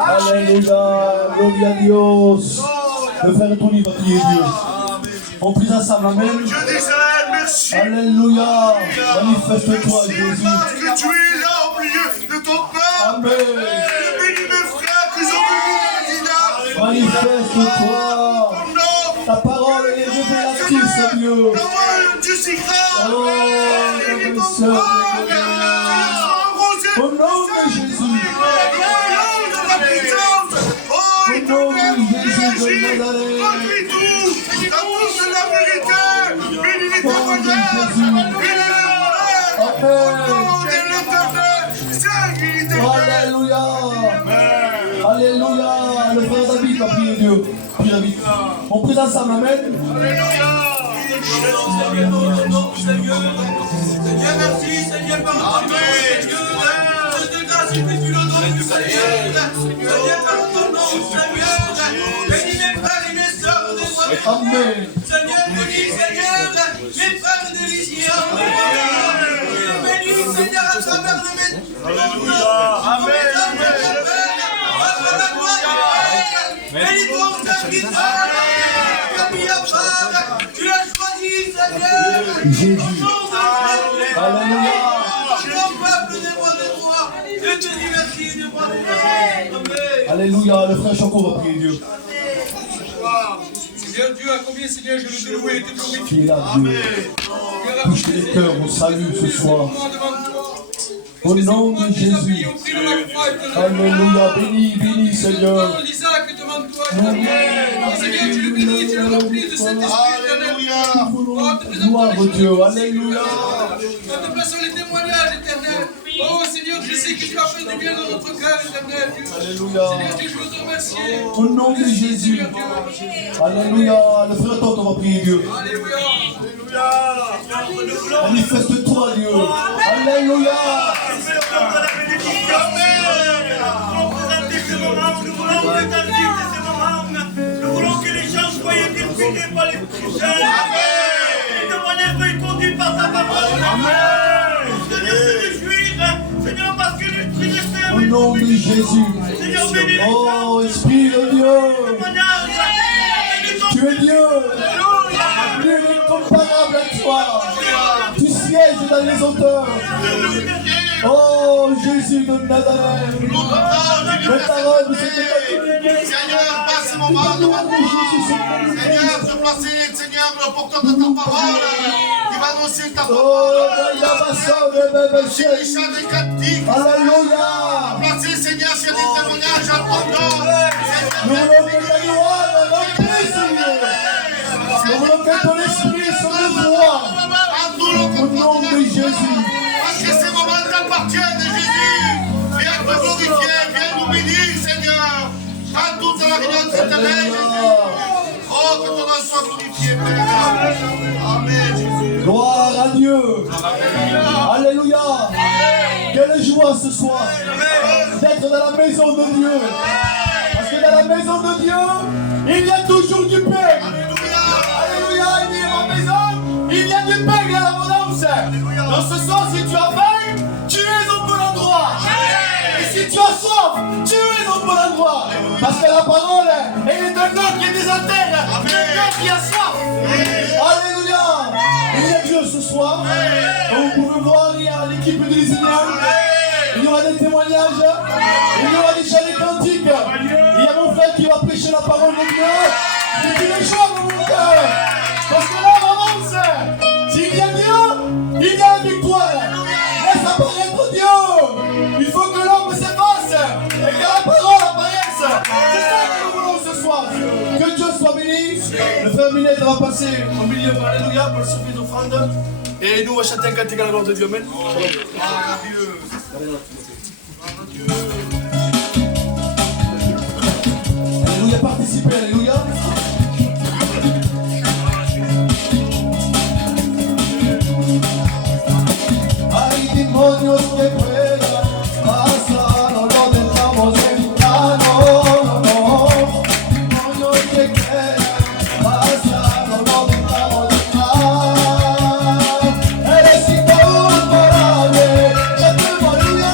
Alléluia, gloria a Dios. Le frère Tony va prier Dieu. On prie ensemble, amen. Dieu d'Israël, merci. Alléluia, manifeste-toi Jésus. Parce que tu es là au milieu de ton peuple. Amen. Je bénis mes frères qui sont venus de Medina. Manifeste-toi. Ta parole est révélatrice, Dieu. Dieu si grand. Oh, mon Seigneur. Au nom de Jésus. Au nom de Jésus de Nazareth. Alléluia. Alléluia. Le frère David va prier Dieu. Prie David. On prie ensemble, amen. Seigneur, merci, Seigneur, pardon. Je te grâce, je fais du nom du Seigneur. Seigneur, pardon, Seigneur. Bénis mes frères et mes sœurs de moi. Amen. Seigneur, bénis, Seigneur, mes frères de l'Isia. Bénis, Seigneur, à travers le maître. Amen. Bénis ton serviteur. Tu l'as choisi, Seigneur. Jésus. Alléluia. Alléluia. Le frère Chanco va prier Dieu. Seigneur Dieu, à combien, Seigneur, je veux te louer et te glorifier. Qui est là, Dieu. Touche les cœurs au salut ce soir. Au nom de Jésus. Alléluia. Bénis, bénis, Seigneur. Seigneur, tu le bénis, tu le remplis de cet esprit. Gloire au Dieu. Alléluia. Nous te plaçons les témoignages, éternel. Oh Seigneur, je sais que tu as fait du bien dans notre cœur, éternel Dieu. Alléluia. Seigneur Dieu, je veux te remercier. Au nom de Jésus. Alléluia. Le frère Tonton va prier Dieu. Alléluia. Manifeste-toi, Dieu. Alléluia. Nous voulons que les gens soient inspirés par les Christiens. De manière conduite par ta parole. Seigneur, te réjouir. Seigneur, parce que l'Esprit de Dieu. Au nom de Jésus. Seigneur, bénis les Oh, Esprit de Dieu. Tu es Dieu. Dieu est incomparable à toi. Tu sièges dans les hauteurs. Oh, Jésus de Nazareth. Mets ta robe, Seigneur, passe ce moment devant toi. Seigneur, te placer, Seigneur, le porteur de ta parole. Il va annoncer ta parole. Sur les chants des cantiques. Alléluia. Placer, Seigneur, sur des témoignages à ton nom. Nous voulons que ta gloire remplisse, Seigneur. Nous voulons que ton esprit soit de toi. Au nom de Jésus. Parce que ces moments t'appartiennent, Jésus. Viens te glorifier, viens nous bénir, Seigneur. À toute la réunion de cette année, Jésus. Oh, que ton nom soit glorifié, Père. Amen, Jésus. Gloire à Dieu. Alléluia. Quelle joie ce soir d'être dans la maison de Dieu. Parce que dans la maison de Dieu, il y a toujours du pain. Alléluia. Il dit ma maison, il y a du pain et de l'abondance. Donc ce soir, si tu as faim, tu es au bon endroit. Et si tu as soif, tu es au bon endroit. Parce que la parole, elle est un homme qui est désaltère. Quelqu'un qui a soif. Alléluia. Il y a Dieu ce soir. Comme vous pouvez voir, il y a l'équipe de l'Israël. Il y aura des témoignages. Il y aura des chants des cantiques. Il y a mon frère qui va prêcher la parole de Dieu. Et puis les joie dans mon cœur. Parce que là, on avance. S'il y a Dieu, il y a la victoire. Laisse apparaître Dieu. Il faut que l'homme s'efface et que la parole apparaisse. C'est ça que nous voulons ce soir. Que Dieu soit béni. Le frère Minette va passer au milieu. Alléluia pour le service d'offrande. Et nous, on va chanter un cantique à la gloire de Dieu. Amen. Alléluia, participez. Alléluia. Hay demonios que puedan pasar, no lo dejamos entrar, no, no. Demonios que quieran pasar, no lo dejamos entrar. Eres incomparable, ya te moría.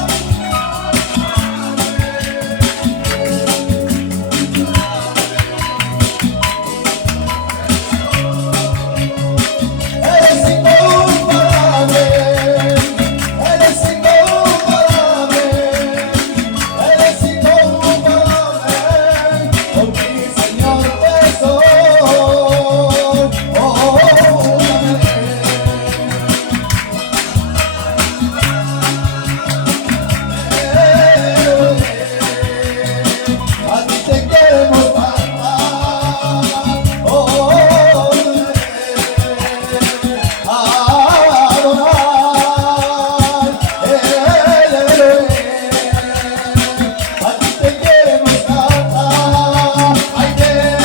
a ti te queremos cantar. Ay, tierra,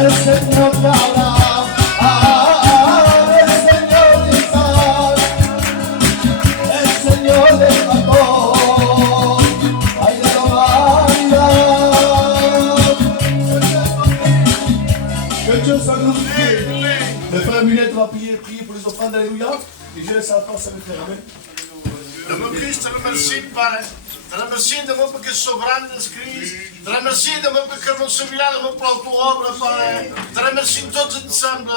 el Señor te habla, el Señor te salva, el Señor te mató, ay de la vida. Que Dieu soit glorifié. Le frère Mulette va prier pour les offrandes, alléluia, et je laisse la place à mes frères, amen. De mijn Christ, te remercier, Padre. Te remercier de mon que souverain de Christ. Te remercier de mon que mon celui-là, de mon plan pour œuvre, Padre. Te remercier tous ensemble.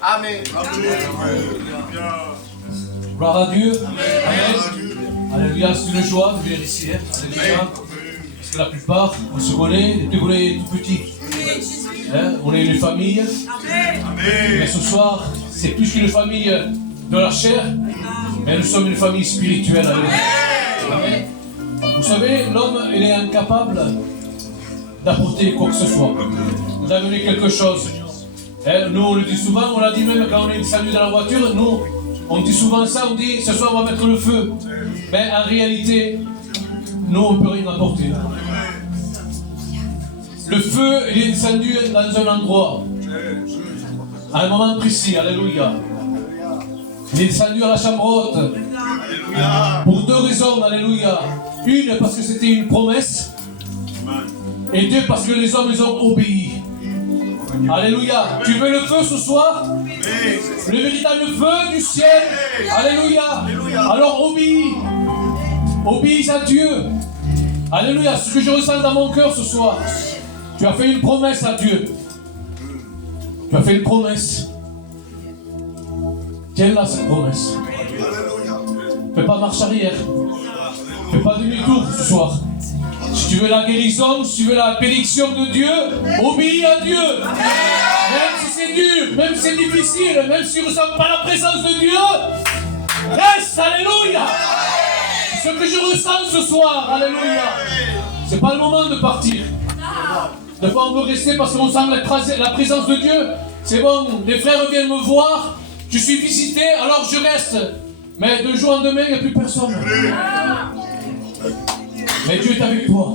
Amen. Gloire à Dieu. Amen. Alléluia, c'est une joie de venir ici. Alléluia. Parce que la plupart, on se connaît, les plus gros et les tout petits. On est une famille. Mais ce soir, c'est plus qu'une famille de la chair, mais nous sommes une famille spirituelle. Amen. Vous savez, l'homme, il est incapable d'apporter quoi que ce soit, d'amener quelque chose. Nous, on le dit souvent, on l'a dit même quand on est descendu dans la voiture, nous, on dit souvent ça, on dit, ce soir on va mettre le feu. Mais en réalité, nous, on ne peut rien apporter. Le feu, il est descendu dans un endroit, à un moment précis, alléluia. Il est descendu à la chambre haute, pour deux raisons, alléluia. Une, parce que c'était une promesse, et deux, parce que les hommes, ils ont obéi. Alléluia. Tu veux le feu ce soir? Le véritable feu du ciel. Alléluia. Alors obéis. Obéis à Dieu. Alléluia. Ce que je ressens dans mon cœur ce soir. Tu as fait une promesse à Dieu. Tu as fait une promesse. Tiens-la cette promesse. Fais pas marche arrière. Fais pas demi-tour ce soir. Si tu veux la guérison, si tu veux la bénédiction de Dieu, obéis à Dieu. Même si c'est dur, même si c'est difficile, même si tu ne ressens pas la présence de Dieu, reste, alléluia. Ce que je ressens ce soir, alléluia. C'est pas le moment de partir. Des fois on veut rester parce qu'on sent la présence de Dieu. C'est bon, les frères viennent me voir, je suis visité, alors je reste. Mais de jour en demain, il n'y a plus personne. Mais Dieu est avec toi.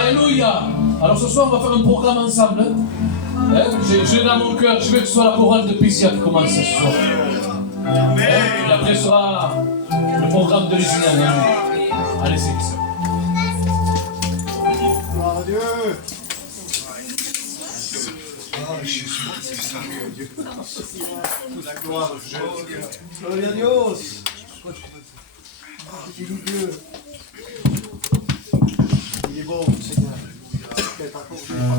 Alléluia. Alors ce soir, on va faire un programme ensemble. J'ai dans mon cœur, je veux que ce soit la chorale de Pissia qui commence ce soir. Et après, ce sera le programme de l'Isinal. Allez, c'est ça. Gloire à Dieu. Gloria a Dios. Dieu. Il est bon, Seigneur. Il est accordé par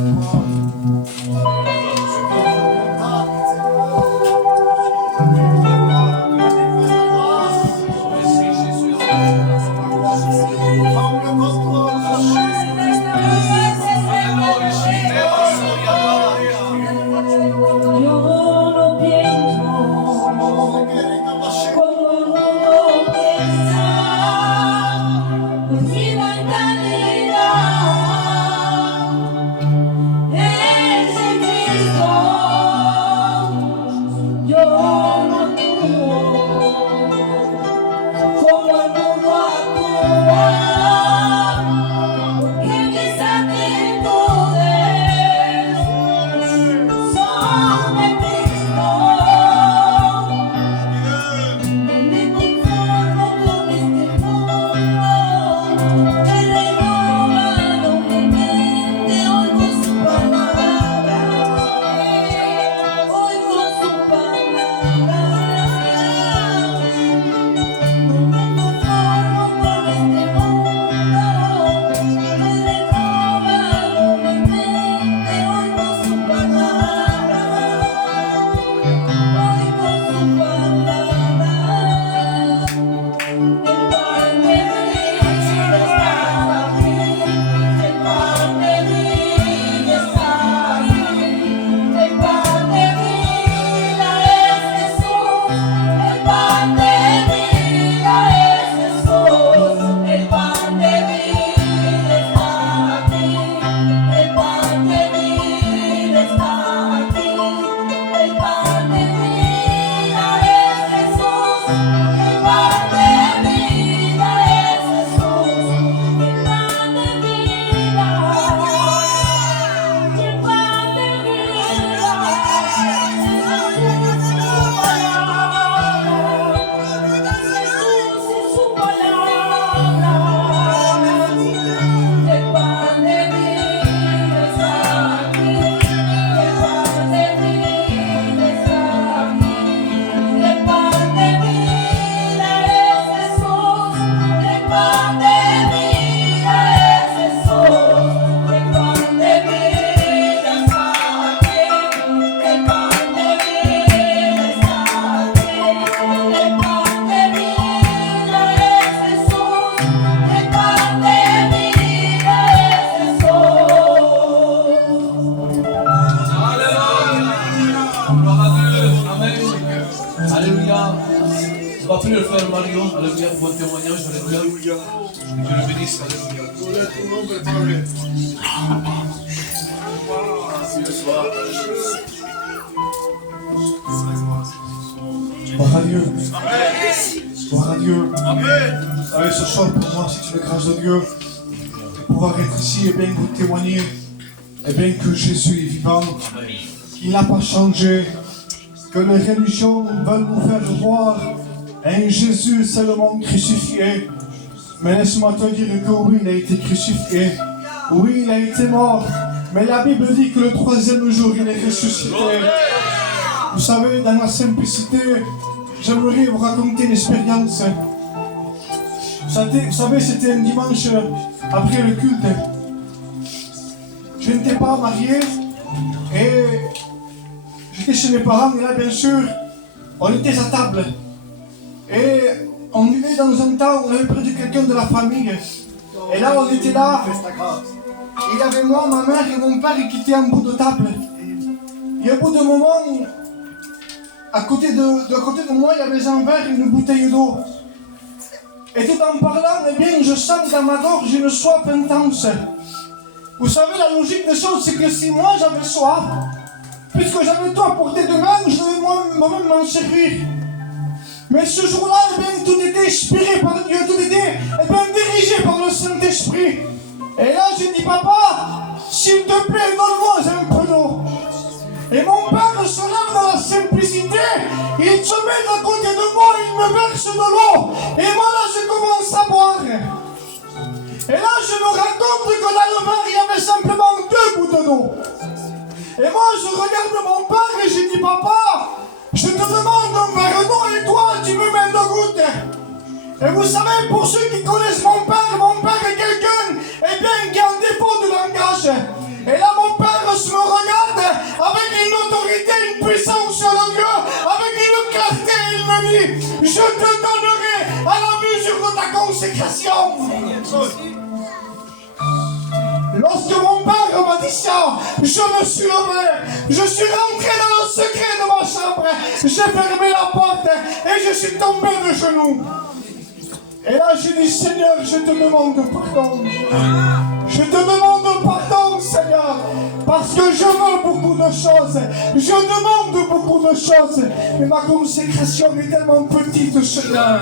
Yeah. appeler le frère Marion, alléluia, pour un témoignage, alléluia. Que Dieu le bénisse, alléluia. Gloire à Dieu. Gloire à Dieu. Vous savez, ce soir, pour moi, c'est une grâce de Dieu de pouvoir être ici et bien vous témoigner et bien que Jésus est vivant, qu'il n'a pas changé, que les religions veulent nous faire voir un Jésus seulement crucifié. Mais laisse-moi te dire que oui, il a été crucifié. Oui, il a été mort. Mais la Bible dit que le troisième jour, il est ressuscité. Vous savez, dans la simplicité, j'aimerais vous raconter une expérience. Vous savez, c'était un dimanche après le culte. Je n'étais pas marié et j'étais chez mes parents. Et là, bien sûr, on était à table. Et on vivait dans un temps où on avait perdu quelqu'un de la famille. Et là, on était là. Il y avait moi, ma mère et mon père qui étaient en bout de table. Et au bout d'un moment, à côté de moi, il y avait un verre et une bouteille d'eau. Et tout en parlant, eh bien, je sens dans ma gorge une soif intense. Vous savez, la logique des choses, c'est que si moi j'avais soif, puisque j'avais tout à portée de main, je devais moi-même m'en servir. Mais ce jour-là, eh bien, tout était inspiré par Dieu, tout était dirigé par le Saint-Esprit. Et là, j'ai dit, papa, s'il te plaît, donne-moi un peu d'eau. Et mon père se lève dans la simplicité, il se met à côté de moi, il me verse de l'eau. Et moi là, je commence à boire. Et là, je me rends compte que dans le verre, il y avait simplement 2 gouttes d'eau. Et moi, je regarde mon père et je dis, papa, je te demande un verre d'eau et toi, tu me mets 2 gouttes. Et vous savez, pour ceux qui connaissent mon père est quelqu'un, eh bien, qui a un défaut de langage. Et là, mon père se me regarde avec une autorité, une puissance sur le Dieu, avec une clarté, il me dit, je te donnerai à la mesure de ta consécration. Lorsque mon père m'a dit ça, je me suis levé, je suis rentré dans le secret de ma chambre, j'ai fermé la porte et je suis tombé de genoux. Et là, j'ai dit, Seigneur, je te demande pardon. Je te demande pardon, Seigneur, parce que je veux beaucoup de choses. Je demande beaucoup de choses. Mais ma consécration est tellement petite, Seigneur.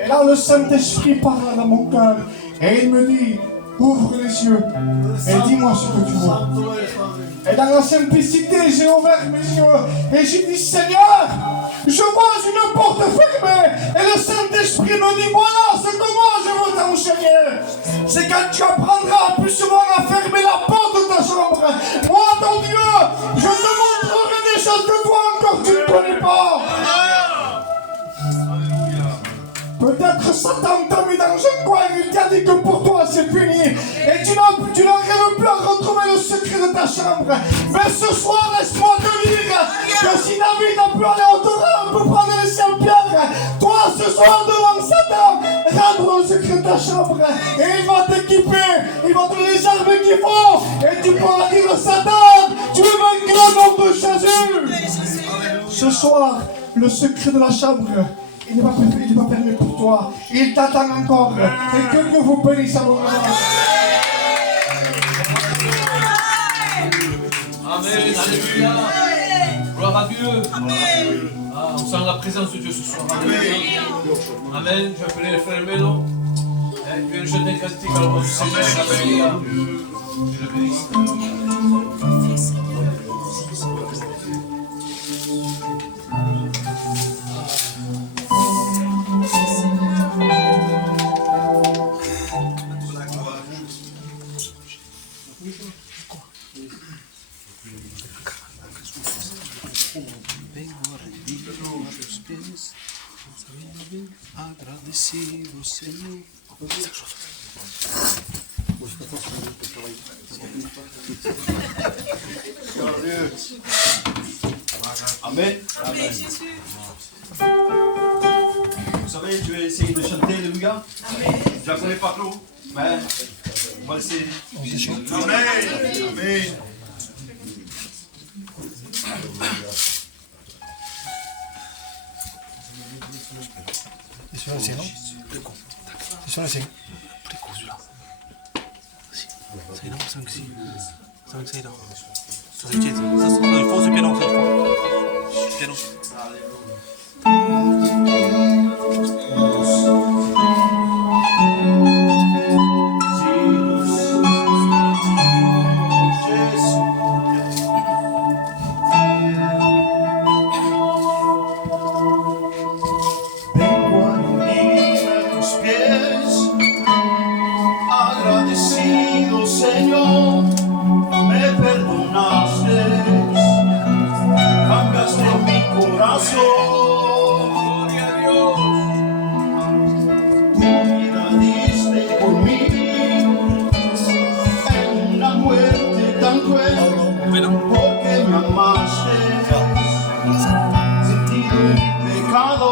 Et là, le Saint-Esprit parle dans mon cœur. Et il me dit, ouvre les yeux et dis-moi ce que tu vois. Et dans la simplicité, j'ai ouvert mes yeux et j'ai dit, Seigneur, je vois une porte fermée. Et le Saint-Esprit me dit, voilà ce que moi je veux t'enseigner. C'est quand tu apprendras plus souvent à fermer la porte de ta chambre. Moi, ton Dieu, je te montrerai des choses que toi encore tu ne connais pas. Peut-être Satan t'a mis dans un coin, il t'a dit que pour toi c'est fini. Et tu n'arrives plus à retrouver le secret de ta chambre. Mais ce soir, laisse-moi te dire que si David a pu aller au torrent pour prendre les 5 pierres, toi ce soir devant Satan, rentre dans le secret de ta chambre. Et il va t'équiper, il va te donner les armes qu'il faut. Et tu pourras dire Satan, tu es vaincu au nom de Jésus. Ce soir, le secret de la chambre, il n'est pas permis pour toi. Il t'attend encore. Et que Dieu vous bénisse à vos moments. Amen, alléluia. Gloire à Dieu. Ah, on sent la présence de Dieu ce soir. Amen. Amen. Je vais appeler les frères Mélo. Il vient jeter un cantique à l'ordre du Seigneur. Alléluia. Je le bénisse. Agradecido, Senhor. Amen. Amen. Vous savez, je vais essayer de chanter Alléluia. Je la connais pas trop, mais on va essayer. Amen. Amen. Sono sei. Prego, celui-là. Sei là, 5, 6. 5, 6 là. Ça c'est le fond, c'est piano, c'est le fond. Piano. Agradecido, Señor, me perdonaste, cambiaste mi corazón. Gloria a Dios. Tu vida diste por mí en una muerte tan cruel, porque me amaste, sentido mi pecado.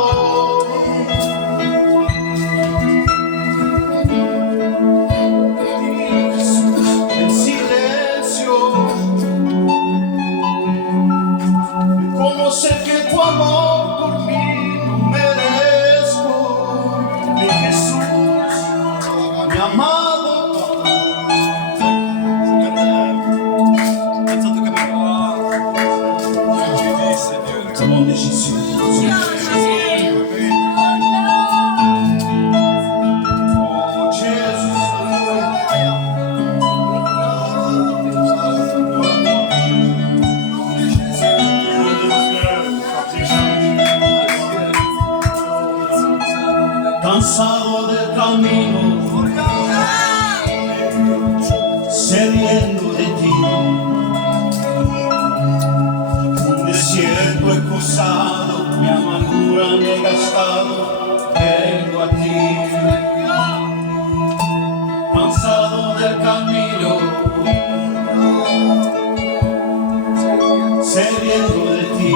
Sé que tu amor por mí no merezco, mi Jesús, mi amado. Au nom de Jésus. Oh Jésus. Cansado del camino, sediento de ti, un desierto he cruzado, mi amargura me he gastado, vengo a ti. Cansado del camino, sediento de ti.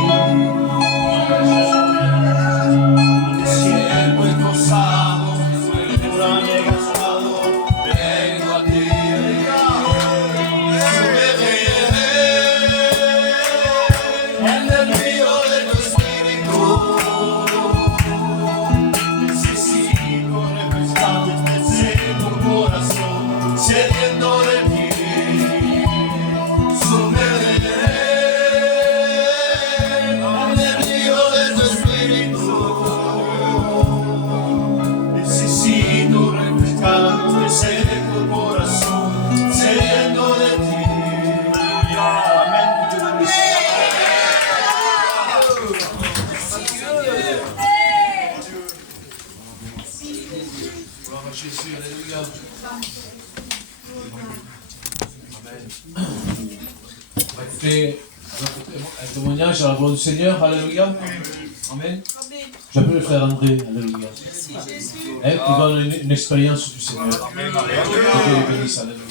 Sediento de ti, sumergiré en el río de tu espíritu. Necesito refrescar mi seco corazón, sediento de ti. Amén. Gloire à Jésus, alléluia. Amen. On va écouter un témoignage à la voix du Seigneur, alléluia. Amen. J'appelle le frère André, alléluia. Qui donne une expérience du Seigneur. Que Dieu le bénisse, alléluia.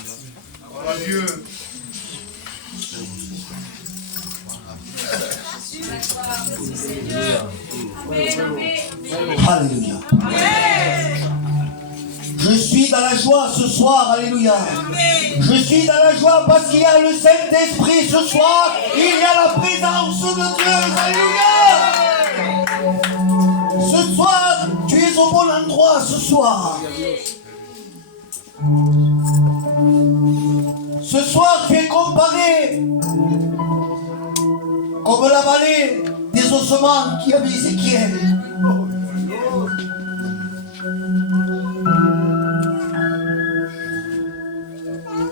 Alléluia. Je suis dans la joie ce soir, alléluia. Je suis dans la joie parce qu'il y a le Saint-Esprit ce soir. Il y a la présence de Dieu, alléluia. Ce soir, tu es au bon endroit ce soir. Ce soir, tu es comparé comme la vallée des ossements qui avait Ézéchiel.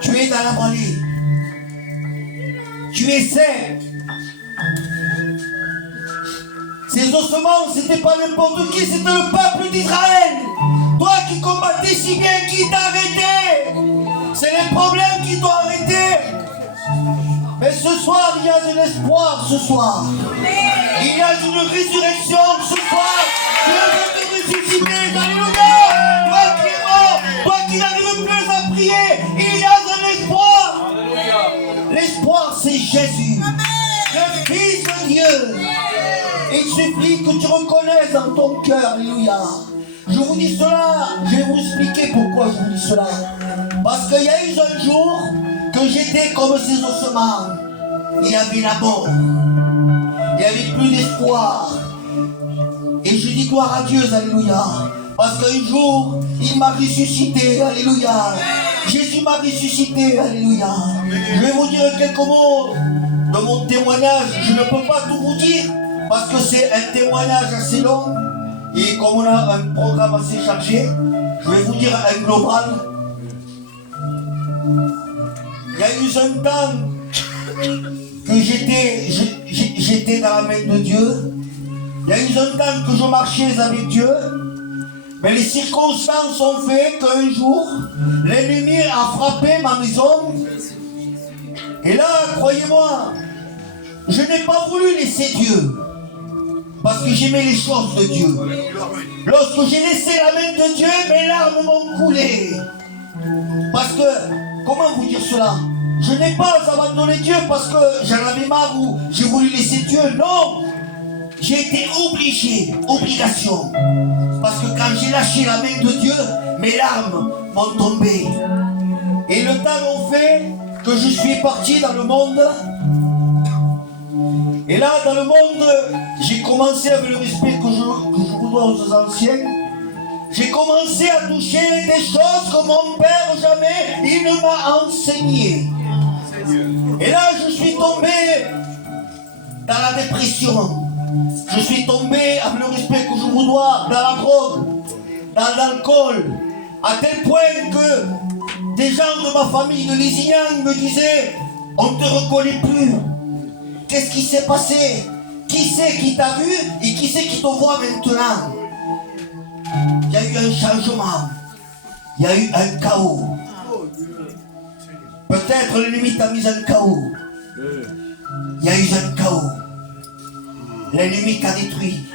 Tu es dans la vallée. Tu es saint. Ces ossements, c'était pas n'importe qui, c'était le peuple d'Israël. Toi qui combattais si bien, qui t'a arrêté? C'est les problèmes qui t'ont arrêté. Mais ce soir, il y a de l'espoir ce soir. Il y a une résurrection ce soir. Dieu veut te ressusciter, alléluia. Toi qui es mort, toi qui n'arrives plus à prier, il y a de l'espoir. L'espoir, c'est Jésus, le Fils de Dieu. Il suffit que tu reconnaisses dans ton cœur, alléluia. Je vous dis cela, je vais vous expliquer pourquoi je vous dis cela. Parce qu'il y a eu un jour que j'étais comme ces ossements. Il y avait la mort. Il n'y avait plus d'espoir. Et je dis gloire à Dieu, alléluia. Parce qu'un jour, il m'a ressuscité, alléluia. Jésus m'a ressuscité, alléluia. Je vais vous dire quelques mots de mon témoignage. Je ne peux pas tout vous dire, parce que c'est un témoignage assez long. Et comme on a un programme assez chargé, je vais vous dire un global. Il y a eu un temps que j'étais dans la main de Dieu. Il y a eu un temps que je marchais avec Dieu. Mais les circonstances ont fait qu'un jour, l'ennemi a frappé ma maison. Et là, croyez-moi, je n'ai pas voulu laisser Dieu. Parce que j'aimais les choses de Dieu. Lorsque j'ai laissé la main de Dieu, mes larmes m'ont coulé. Parce que, comment vous dire cela? Je n'ai pas abandonné Dieu parce que j'en avais marre ou j'ai voulu laisser Dieu. Non! J'ai été obligé, obligation. Parce que quand j'ai lâché la main de Dieu, mes larmes m'ont tombé. Et le temps a fait que je suis parti dans le monde. Et là, dans le monde, j'ai commencé avec le respect que je vous dois aux anciens. J'ai commencé à toucher des choses que mon père jamais, il ne m'a enseigné. Et là, je suis tombé dans la dépression. Je suis tombé, avec le respect que je vous dois, dans la drogue, dans l'alcool, à tel point que des gens de ma famille de Lézignan me disaient « On ne te reconnaît plus. Qu'est-ce qui s'est passé? Qui c'est qui t'a vu et qui c'est qui te voit maintenant ?» Il y a eu un changement. Il y a eu un chaos. Peut-être l'ennemi t'a mis un chaos. Il y a eu un chaos. L'ennemi t'a détruit.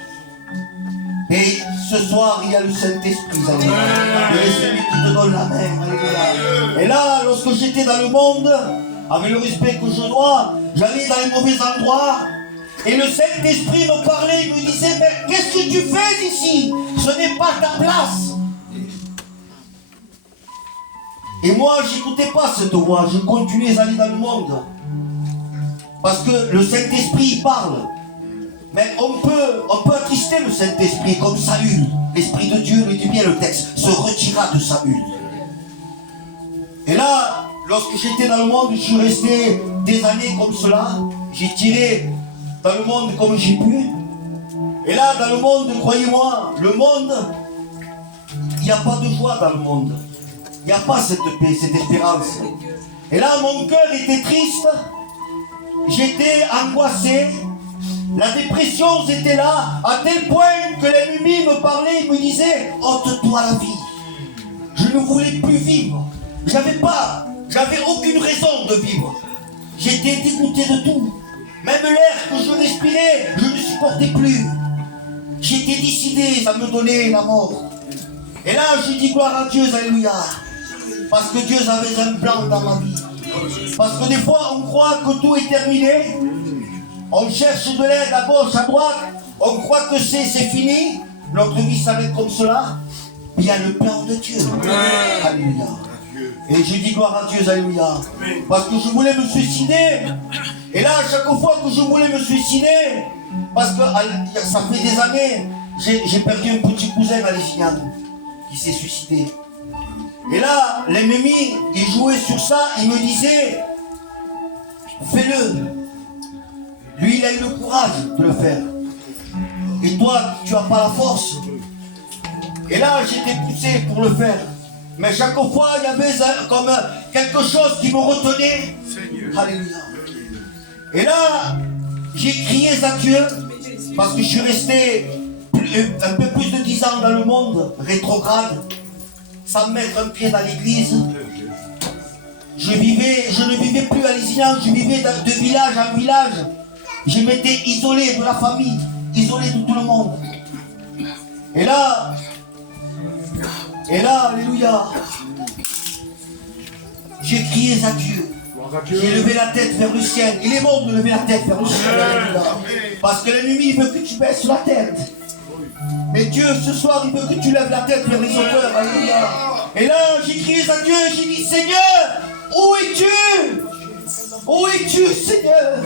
Et ce soir, il y a le Saint-Esprit. Et c'est lui qui te donne la main. Alléluia. Et là, lorsque j'étais dans le monde, avec le respect que je dois, j'allais dans les mauvais endroits. Et le Saint-Esprit me parlait, il me disait, mais qu'est-ce que tu fais ici? Ce n'est pas ta place. Et moi, j'écoutais pas cette voix, je continuais à aller dans le monde. Parce que le Saint-Esprit, il parle. Mais on peut attrister le Saint-Esprit comme Saül. L'Esprit de Dieu, le dit bien le texte, se retira de Saül. Et là, lorsque j'étais dans le monde, je suis resté des années comme cela. J'ai tiré dans le monde comme j'ai pu. Et là, dans le monde, croyez-moi, le monde, il n'y a pas de joie dans le monde. Il n'y a pas cette paix, cette espérance. Et là, mon cœur était triste. J'étais angoissé. La dépression, c'était là, à tel point que l'ennemi me parlait, il me disait, ôte-toi la vie. Je ne voulais plus vivre. J'avais aucune raison de vivre. J'étais dégoûté de tout. Même l'air que je respirais, je ne supportais plus. J'étais décidé à me donner la mort. Et là, je dis gloire à Dieu, alléluia. Parce que Dieu avait un plan dans ma vie. Parce que des fois, on croit que tout est terminé. On cherche de l'aide à gauche, à droite. On croit que c'est fini. Notre vie s'arrête comme cela. Mais il y a le plan de Dieu. Alléluia. Et je dis gloire à Dieu, alléluia. Parce que je voulais me suicider. Et là, à chaque fois que je voulais me suicider, parce que ça fait des années, j'ai perdu un petit cousin à Lézignan qui s'est suicidé. Et là, l'ennemi, il jouait sur ça, il me disait, fais-le. Lui, il a eu le courage de le faire. Et toi, tu n'as pas la force. Et là, j'étais poussé pour le faire. Mais chaque fois, il y avait comme quelque chose qui me retenait. Alléluia. Et là, j'ai crié à Dieu, parce que je suis resté un peu plus de 10 ans dans le monde, rétrograde, sans mettre un pied dans l'église. Je ne vivais plus à Lézignan, je vivais de village en village. Je m'étais isolé de la famille, isolé de tout le monde. Et là, alléluia, j'ai crié à Dieu. J'ai levé la tête vers le ciel. Il est bon de lever la tête vers le ciel. Alléluia. Parce que l'ennemi veut que tu baisses la tête. Mais Dieu, ce soir, il veut que tu lèves la tête vers les auteurs. Alléluia. Et là, j'ai crié à Dieu, j'ai dit, Seigneur, où es-tu? Où es-tu, Seigneur?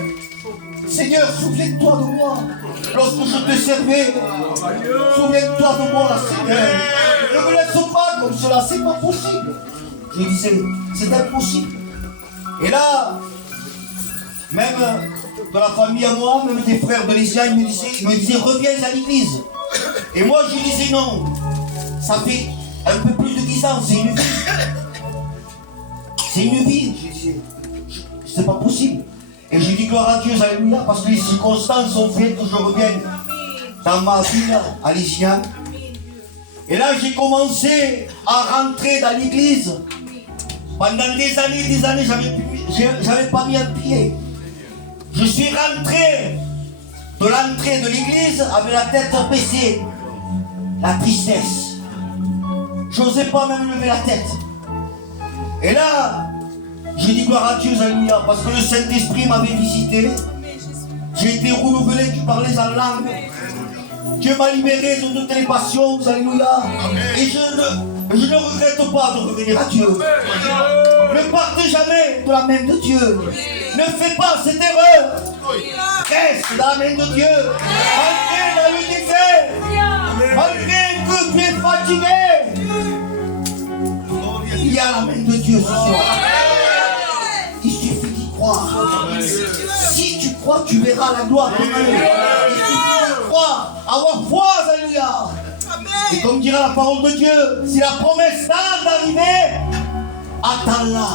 Seigneur, souviens-toi de moi. Lorsque je te servais, souviens-toi de moi, Seigneur. Ne me laisse pas comme cela, c'est pas possible. Je disais, c'est impossible. Et là, même dans la famille à moi, même des frères de l'Église, ils me disaient, reviens à l'église. Et moi, je disais non. Ça fait un peu plus de 10 ans, c'est une vie. C'est une vie, je disais. C'est pas possible. Et je dis gloire à Dieu, alléluia, parce que les circonstances ont fait que je revienne dans ma ville à Lysiane. Et là, j'ai commencé à rentrer dans l'église. Pendant des années, j'avais pas mis un pied. Je suis rentré de l'entrée de l'église avec la tête baissée. La tristesse. J'osais pas même lever la tête. Et là, j'ai dit gloire à Dieu, alléluia, parce que le Saint-Esprit m'avait visité. J'ai été renouvelé, tu parlais en langue. Dieu m'a libéré de toutes les passions, alléluia. Et je ne regrette pas de revenir à Dieu. Ne partez jamais de la main de Dieu. Ne fais pas cette erreur. Reste dans la main de Dieu. Malgré la lutte, malgré que tu es fatigué, il y a la main de Dieu ce soir. Il suffit d'y croire. Si tu crois, tu verras la gloire de Dieu. Il suffit de croire, avoir foi, alléluia. Et comme dira la parole de Dieu, si la promesse tarde d'arriver, attends-la,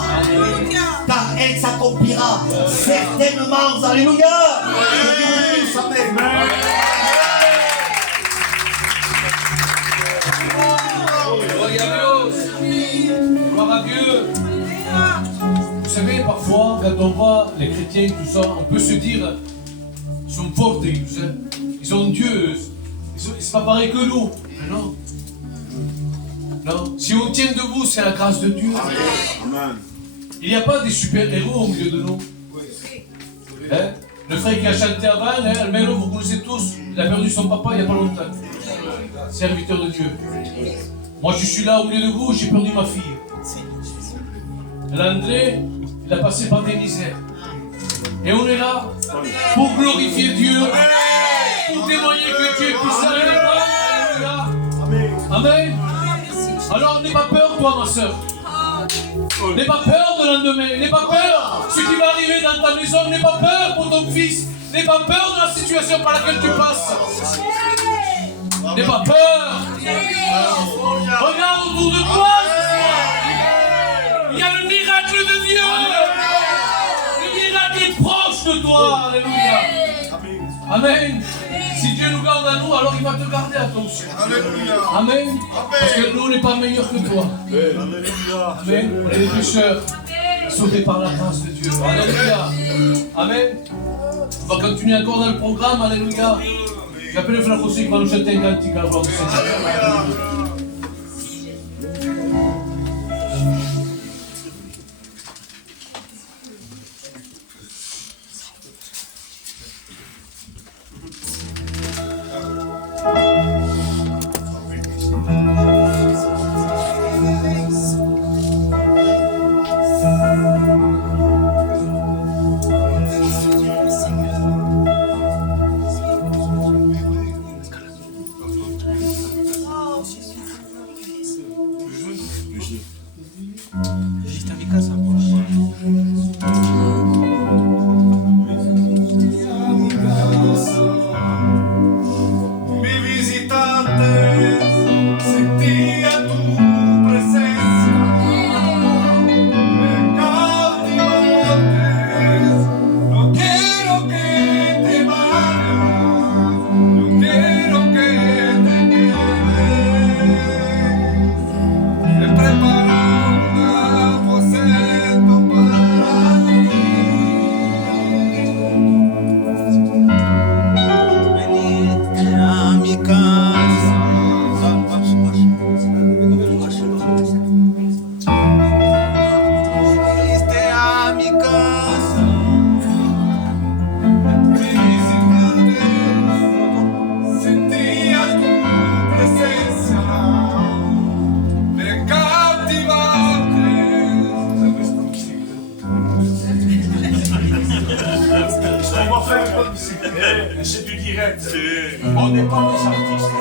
car elle s'accomplira certainement, alléluia. Que Dieu vous bénisse, amen. Gloire à Dieu. Vous savez, parfois, quand on voit les chrétiens, tout ça, on peut se dire, ils sont forts, ils ont Dieu, c'est pas pareil que nous. Mais non. Non. Si on tient debout, c'est la grâce de Dieu. Amen. Il n'y a pas des super-héros au milieu de nous. Hein? Le frère qui a chanté avant, hein, Almelo, vous connaissez tous, il a perdu son papa il n'y a pas longtemps. Serviteur de Dieu. Moi, je suis là au milieu de vous, j'ai perdu ma fille. L'André, il a passé par des misères. Et on est là pour glorifier Dieu, pour témoigner que Dieu est puissant et grand. Alléluia. Amen. Alors n'aie pas peur, toi, ma soeur. N'aie pas peur de lendemain. N'aie pas peur ce qui va arriver dans ta maison. N'aie pas peur pour ton fils. N'aie pas peur de la situation par laquelle tu passes. N'aie pas peur. Regarde autour de toi. Il y a le miracle de Dieu. Le miracle est proche de toi. Alléluia. Amen. Si Dieu nous garde à nous, alors il va te garder à toi aussi. Amen. Parce que nous, on n'est pas meilleurs que toi. Amen. On est des pécheurs sauvés par la grâce de Dieu. Alléluia. Amen. On va continuer encore dans le programme. Alléluia. J'appelle le frère José qui va nous chanter un cantique à la gloire du Seigneur. c'est du direct. On dépend des artistes.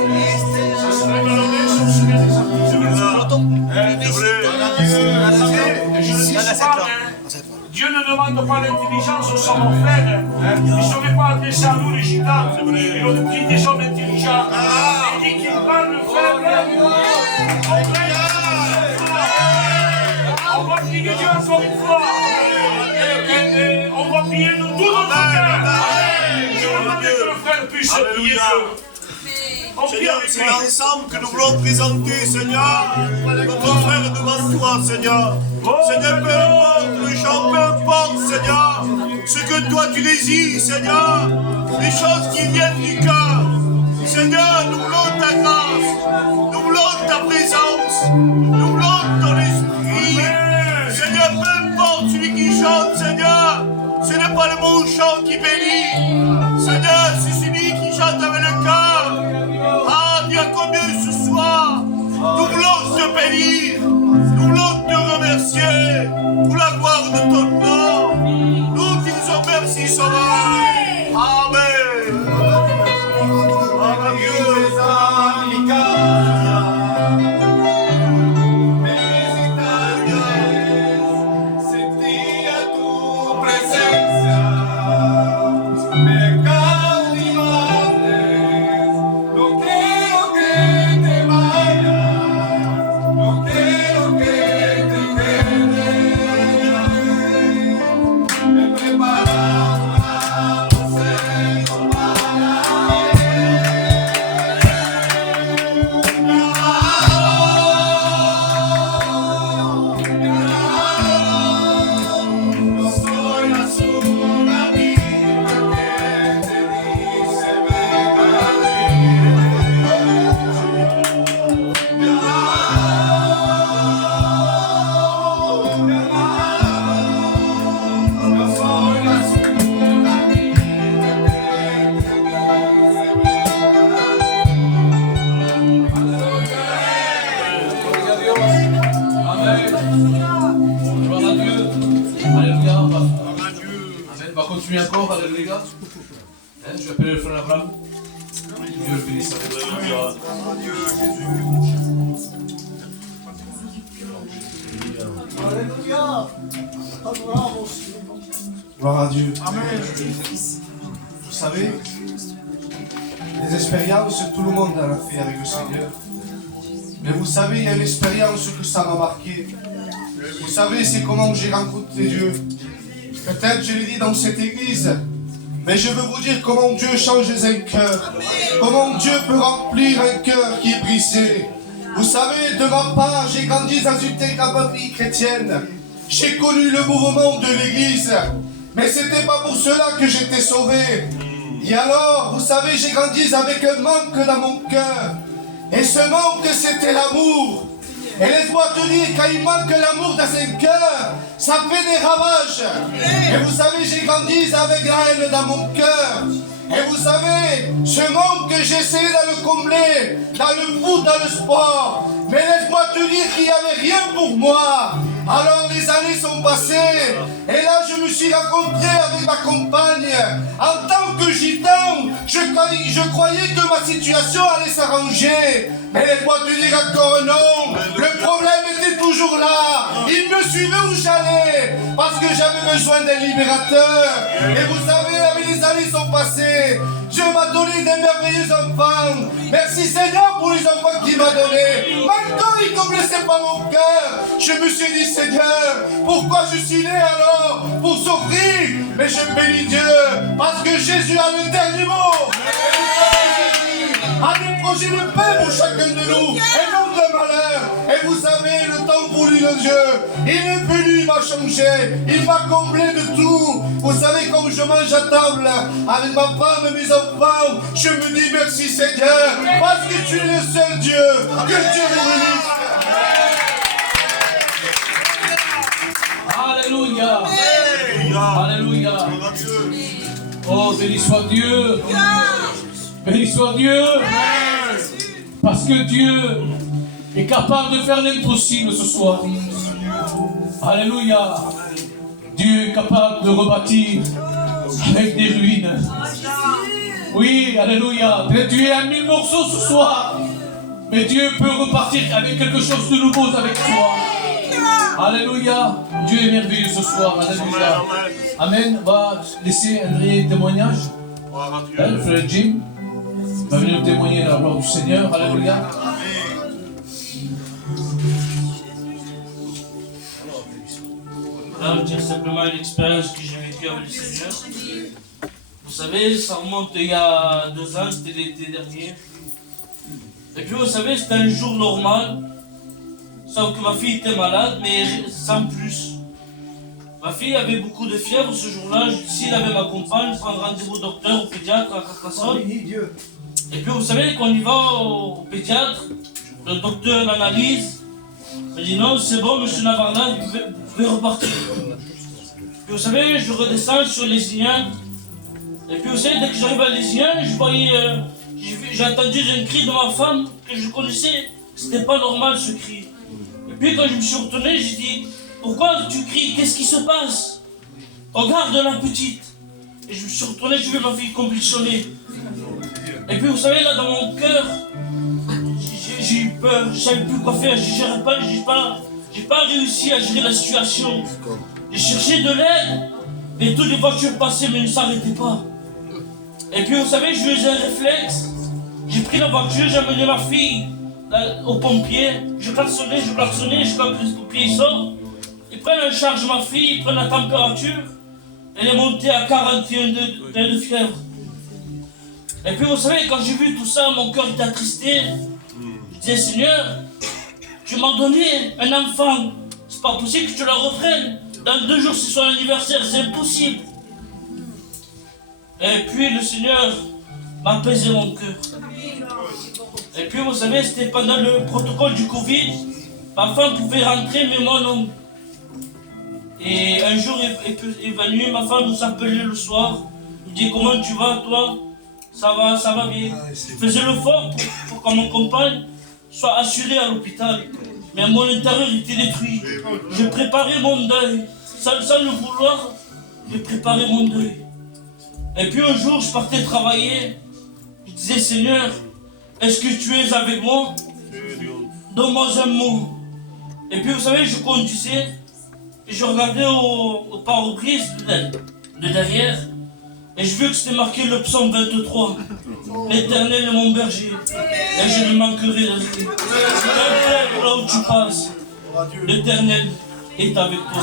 Ça serait galonné si on se met des artistes. Dieu ne demande pas l'intelligence au savoir-faire. Il ne serait pas adressé à nous les gitans. Il aurait pris des hommes intelligents. Il dit qu'il va le faire. On va prier Dieu encore une fois. On va prier de tout notre cœur. Je veux demander que le frère puisse prier Dieu. C'est l'ensemble que nous voulons présenter, Seigneur. Notre frère devant toi, Seigneur. Seigneur, peu importe le chant, peu importe, Seigneur. Ce que toi tu désires, Seigneur. Les choses qui viennent du cœur. Seigneur, nous voulons ta grâce. Nous voulons ta présence. Nous voulons ton esprit. Seigneur, peu importe celui qui chante, Seigneur. Ce n'est pas le bon chant qui bénit. Seigneur, c'est celui qui chante avec le cœur. Ah, Dieu, combien ce soir, nous voulons te bénir, nous voulons te remercier pour la gloire de ton nom. Nous te disons merci, Sauveur. Amen. Continue encore, alléluia. Je vais appeler le frère Abraham. Dieu le bénisse. Alléluia. Gloire à Dieu. Amen. Vous savez, les expériences, tout le monde en a fait avec le Seigneur. Mais vous savez, il y a une expérience que ça m'a marqué. Vous savez, c'est comment j'ai rencontré Dieu. Peut-être je l'ai dit dans cette église, mais je veux vous dire comment Dieu change un cœur. Comment Dieu peut remplir un cœur qui est brisé. Vous savez, de ma part, j'ai grandi dans une telle famille chrétienne. J'ai connu le mouvement de l'église, mais c'était pas pour cela que j'étais sauvé. Et alors, vous savez, j'ai grandi avec un manque dans mon cœur. Et ce manque, c'était l'amour. Et laisse-moi te dire, quand il manque l'amour dans un cœur, ça fait des ravages. Et vous savez, j'ai grandi avec la haine dans mon cœur. Et vous savez, ce manque, j'ai essayé de le combler dans le foot, dans le sport. Mais laisse-moi te dire qu'il n'y avait rien pour moi. Alors les années sont passées. Et là, je me suis rencontré avec ma compagne. En tant que gitan, je croyais que ma situation allait s'arranger. Mais laisse-moi te dire encore non. Le problème était toujours là. Il me suivait où j'allais. Parce que j'avais besoin d'un libérateur. Et vous savez, les années sont passées. Dieu m'a donné des merveilleux enfants. Merci Seigneur pour les enfants qu'il m'a donnés. Maintenant, il ne comblait pas mon cœur. Je me suis dit, Seigneur, pourquoi je suis né alors? Pour souffrir. Mais je bénis Dieu. Parce que Jésus a le dernier mot. A des projets de paix pour chacun de nous. Et non de malheur. Et vous savez, le temps voulu de Dieu, il est venu, il m'a changé. Il m'a comblé de tout. Vous savez, quand je mange à table avec ma femme et mes enfants, je me dis merci Seigneur. Parce que tu es le seul Dieu. Que Dieu vous bénisse. Alléluia. Alléluia. Oh, béni soit Dieu. Béni soit Dieu. Parce que Dieu est capable de faire l'impossible ce soir. Alléluia. Dieu est capable de rebâtir avec des ruines. Oui, alléluia. Peut-être tu es à 1000 morceaux ce soir. Mais Dieu peut repartir avec quelque chose de nouveau avec toi. Alléluia. Dieu est merveilleux ce soir. Alléluia. Amen. On va laisser un dernier témoignage. Le frère Jim va venir témoigner la gloire du Seigneur. Alléluia. Là, je dire simplement l'expérience que j'ai vécue avec le Seigneur. Vous savez, ça remonte il y a 2 ans, c'était l'été dernier. Et puis vous savez, c'était un jour normal. Sauf que ma fille était malade, mais sans plus. Ma fille avait beaucoup de fièvre ce jour-là. S'il avait ma compagne, je prends rendez-vous au docteur, au pédiatre à Carcassonne. Et puis vous savez, quand on y va au pédiatre, le docteur l'analyse. Il dit non, c'est bon, monsieur Navarra, vous pouvez repartir. Puis vous savez, je redescends sur Lézignan. Et puis vous savez, dès que j'arrive à Lézignan, je voyais, j'ai entendu un cri de ma femme que je connaissais. C'était pas normal ce cri. Et puis quand je me suis retourné, j'ai dit, pourquoi tu cries? Qu'est-ce qui se passe? Regarde la petite. Et je me suis retourné, j'ai vu ma fille convulsionner. Et puis vous savez, là dans mon cœur, j'ai eu peur, je ne savais plus quoi faire, j'ai pas réussi à gérer la situation. J'ai cherché de l'aide, mais toutes les voitures passaient mais ne s'arrêtaient pas. Et puis vous savez, je faisais un réflexe. J'ai pris la voiture, j'ai amené ma fille au pompier. Je klaxonnais, jusqu'à que les pompiers sortent. Ils prennent en charge ma fille, ils prennent la température. Elle est montée à 41 degrés de fièvre. Et puis vous savez, quand j'ai vu tout ça, mon cœur était attristé. Je disais, Seigneur, tu m'as donné un enfant. C'est pas possible que tu la reprennes. Dans 2 jours, c'est son anniversaire, c'est impossible. Et puis le Seigneur m'a apaisé mon cœur. Et puis vous savez, c'était pendant le protocole du Covid. Ma femme pouvait rentrer, mais moi non. Et un jour est venu, ma femme nous appelait le soir. Elle me dit, comment tu vas toi? Ça va bien. Je faisais l'effort pour que mon compagne soit assurée à l'hôpital. Mais mon intérieur était détruit. Je préparais mon deuil. Sans le vouloir, j'ai préparé mon deuil. Et puis un jour, je partais travailler. Je disais, Seigneur, est-ce que tu es avec moi? Donne-moi un mot. Et puis vous savez, je conduisais. Et je regardais au pare-brise de derrière. Et je vis que c'était marqué le psaume 23. L'Éternel est mon berger. Et je ne manquerai de rien. Là où tu passes, l'Éternel est avec toi.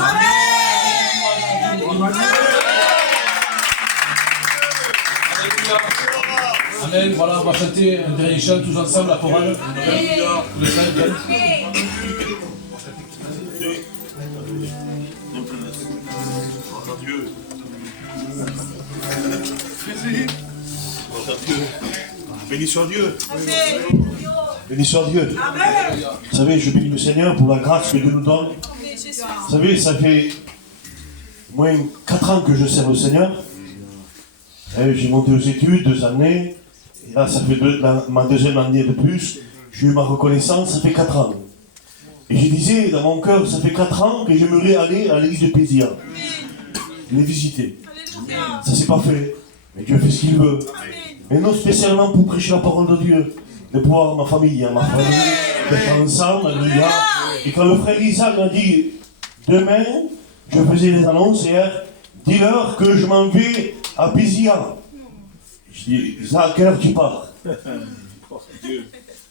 Amen. Voilà, on va chanter un dernier chant tous ensemble, la chorale. Le chant, Béni soit Dieu. Béni soit Dieu. Vous savez, je bénis le Seigneur pour la grâce que Dieu nous donne. Vous savez, ça fait moins 4 ans que je sers le Seigneur. J'ai monté aux études 2 années. Et là, ça fait ma 2e année de plus. J'ai eu ma reconnaissance, ça fait 4 ans. Et je disais dans mon cœur, ça fait 4 ans que j'aimerais aller à l'église de Pézia. Les visiter. Ça s'est pas fait. Mais Dieu fait ce qu'il veut. Mais non spécialement pour prêcher la parole de Dieu. De voir ma famille, d'être ensemble, alléluia. Et quand le frère Isaac m'a dit, demain, je faisais les annonces hier, dis-leur que je m'en vais à Pézia. Je dis, Isaac, à quelle heure tu pars?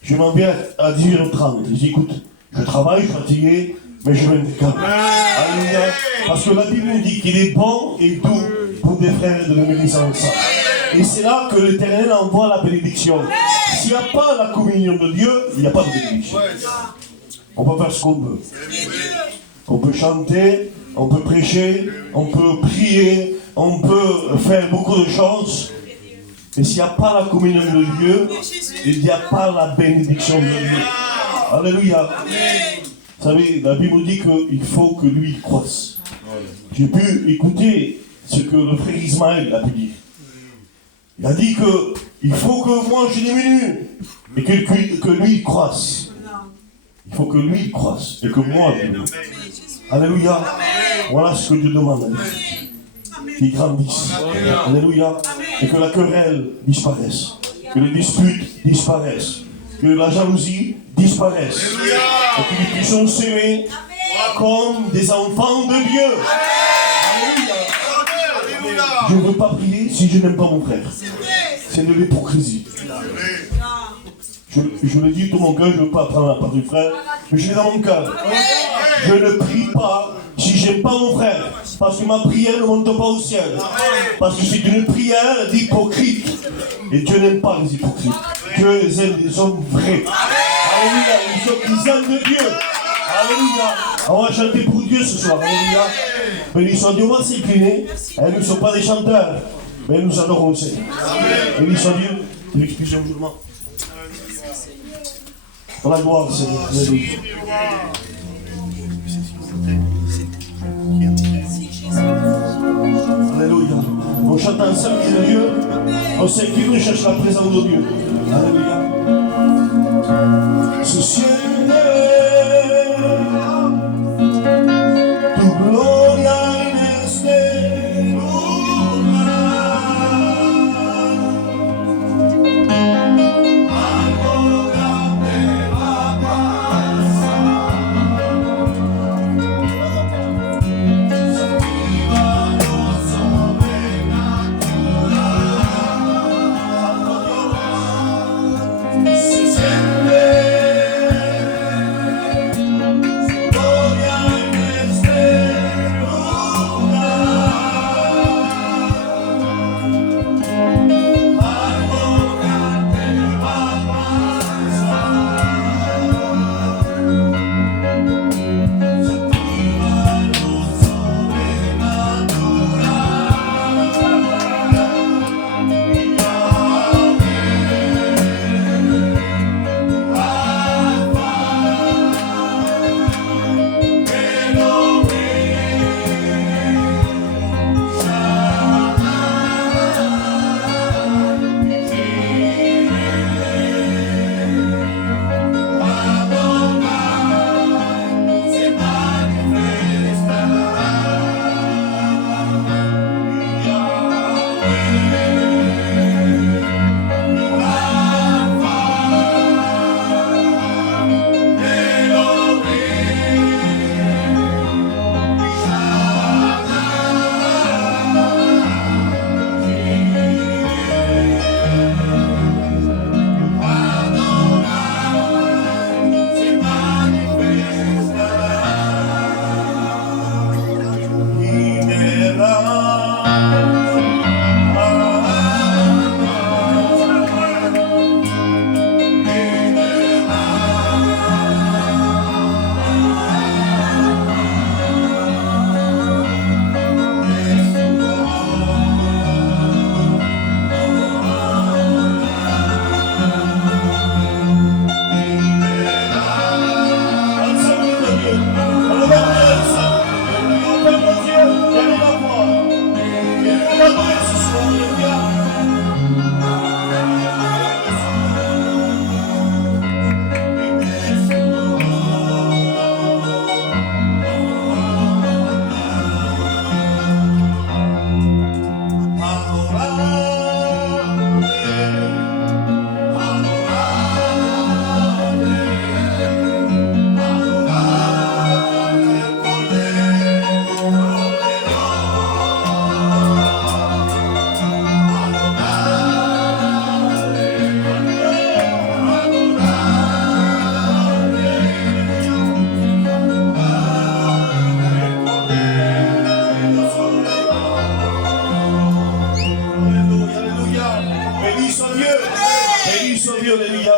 Je m'en vais à 18h30. Je dis, écoute, je travaille, je suis fatigué, mais je vais me calmer. Alléluia. Parce que la Bible nous dit qu'il est bon et doux pour des frères de l'Église ensemble. Et c'est là que l'Éternel envoie la bénédiction. S'il n'y a pas la communion de Dieu, il n'y a pas de bénédiction. On peut faire ce qu'on veut. On peut chanter, on peut prêcher, on peut prier, on peut faire beaucoup de choses. Mais s'il n'y a pas la communion de Dieu, il n'y a pas la bénédiction de Dieu. Alléluia. Vous savez, la Bible dit qu'il faut que lui croisse. J'ai pu écouter ce que le frère Ismaël a pu dire. Il a dit qu'il faut que moi je diminue et que lui croisse. Il faut que lui croisse et que moi je diminue. Alléluia. Voilà ce que Dieu demande à lui. qui grandisse. Alléluia. Et que la querelle disparaisse. Que les disputes disparaissent. Que la jalousie disparaisse. Et que nous puissions s'aimer comme des enfants de Dieu. Alléluia. Je ne veux pas prier si je n'aime pas mon frère. C'est de l'hypocrisie. Je le dis tout mon cœur, je ne veux pas prendre la part du frère, mais je l'ai dans mon cœur. Je ne prie pas si je n'aime pas mon frère, parce que ma prière ne monte pas au ciel. Parce que c'est une prière d'hypocrite. Et Dieu n'aime pas les hypocrites. Dieu aime les hommes vrais. Alléluia, les hommes qui aiment de Dieu. Alléluia. On va chanter pour Dieu ce soir. Alléluia. Béni soit Dieu, on va s'incliner. Nous ne sommes pas des chanteurs, mais nous adorons le Seigneur. Béni soit Dieu, de l'expulsion musulmane. Pour la gloire, Seigneur. Alléluia. Alléluia. On chante ensemble de Dieu. On s'incline, on cherche la présence de Dieu. Alléluia. Ce ciel tu gloria en este lugar. Algo grande va a pasar. Se siente gloria en este lugar. Algo grande va a pasar. Se activa lo sobrenatural.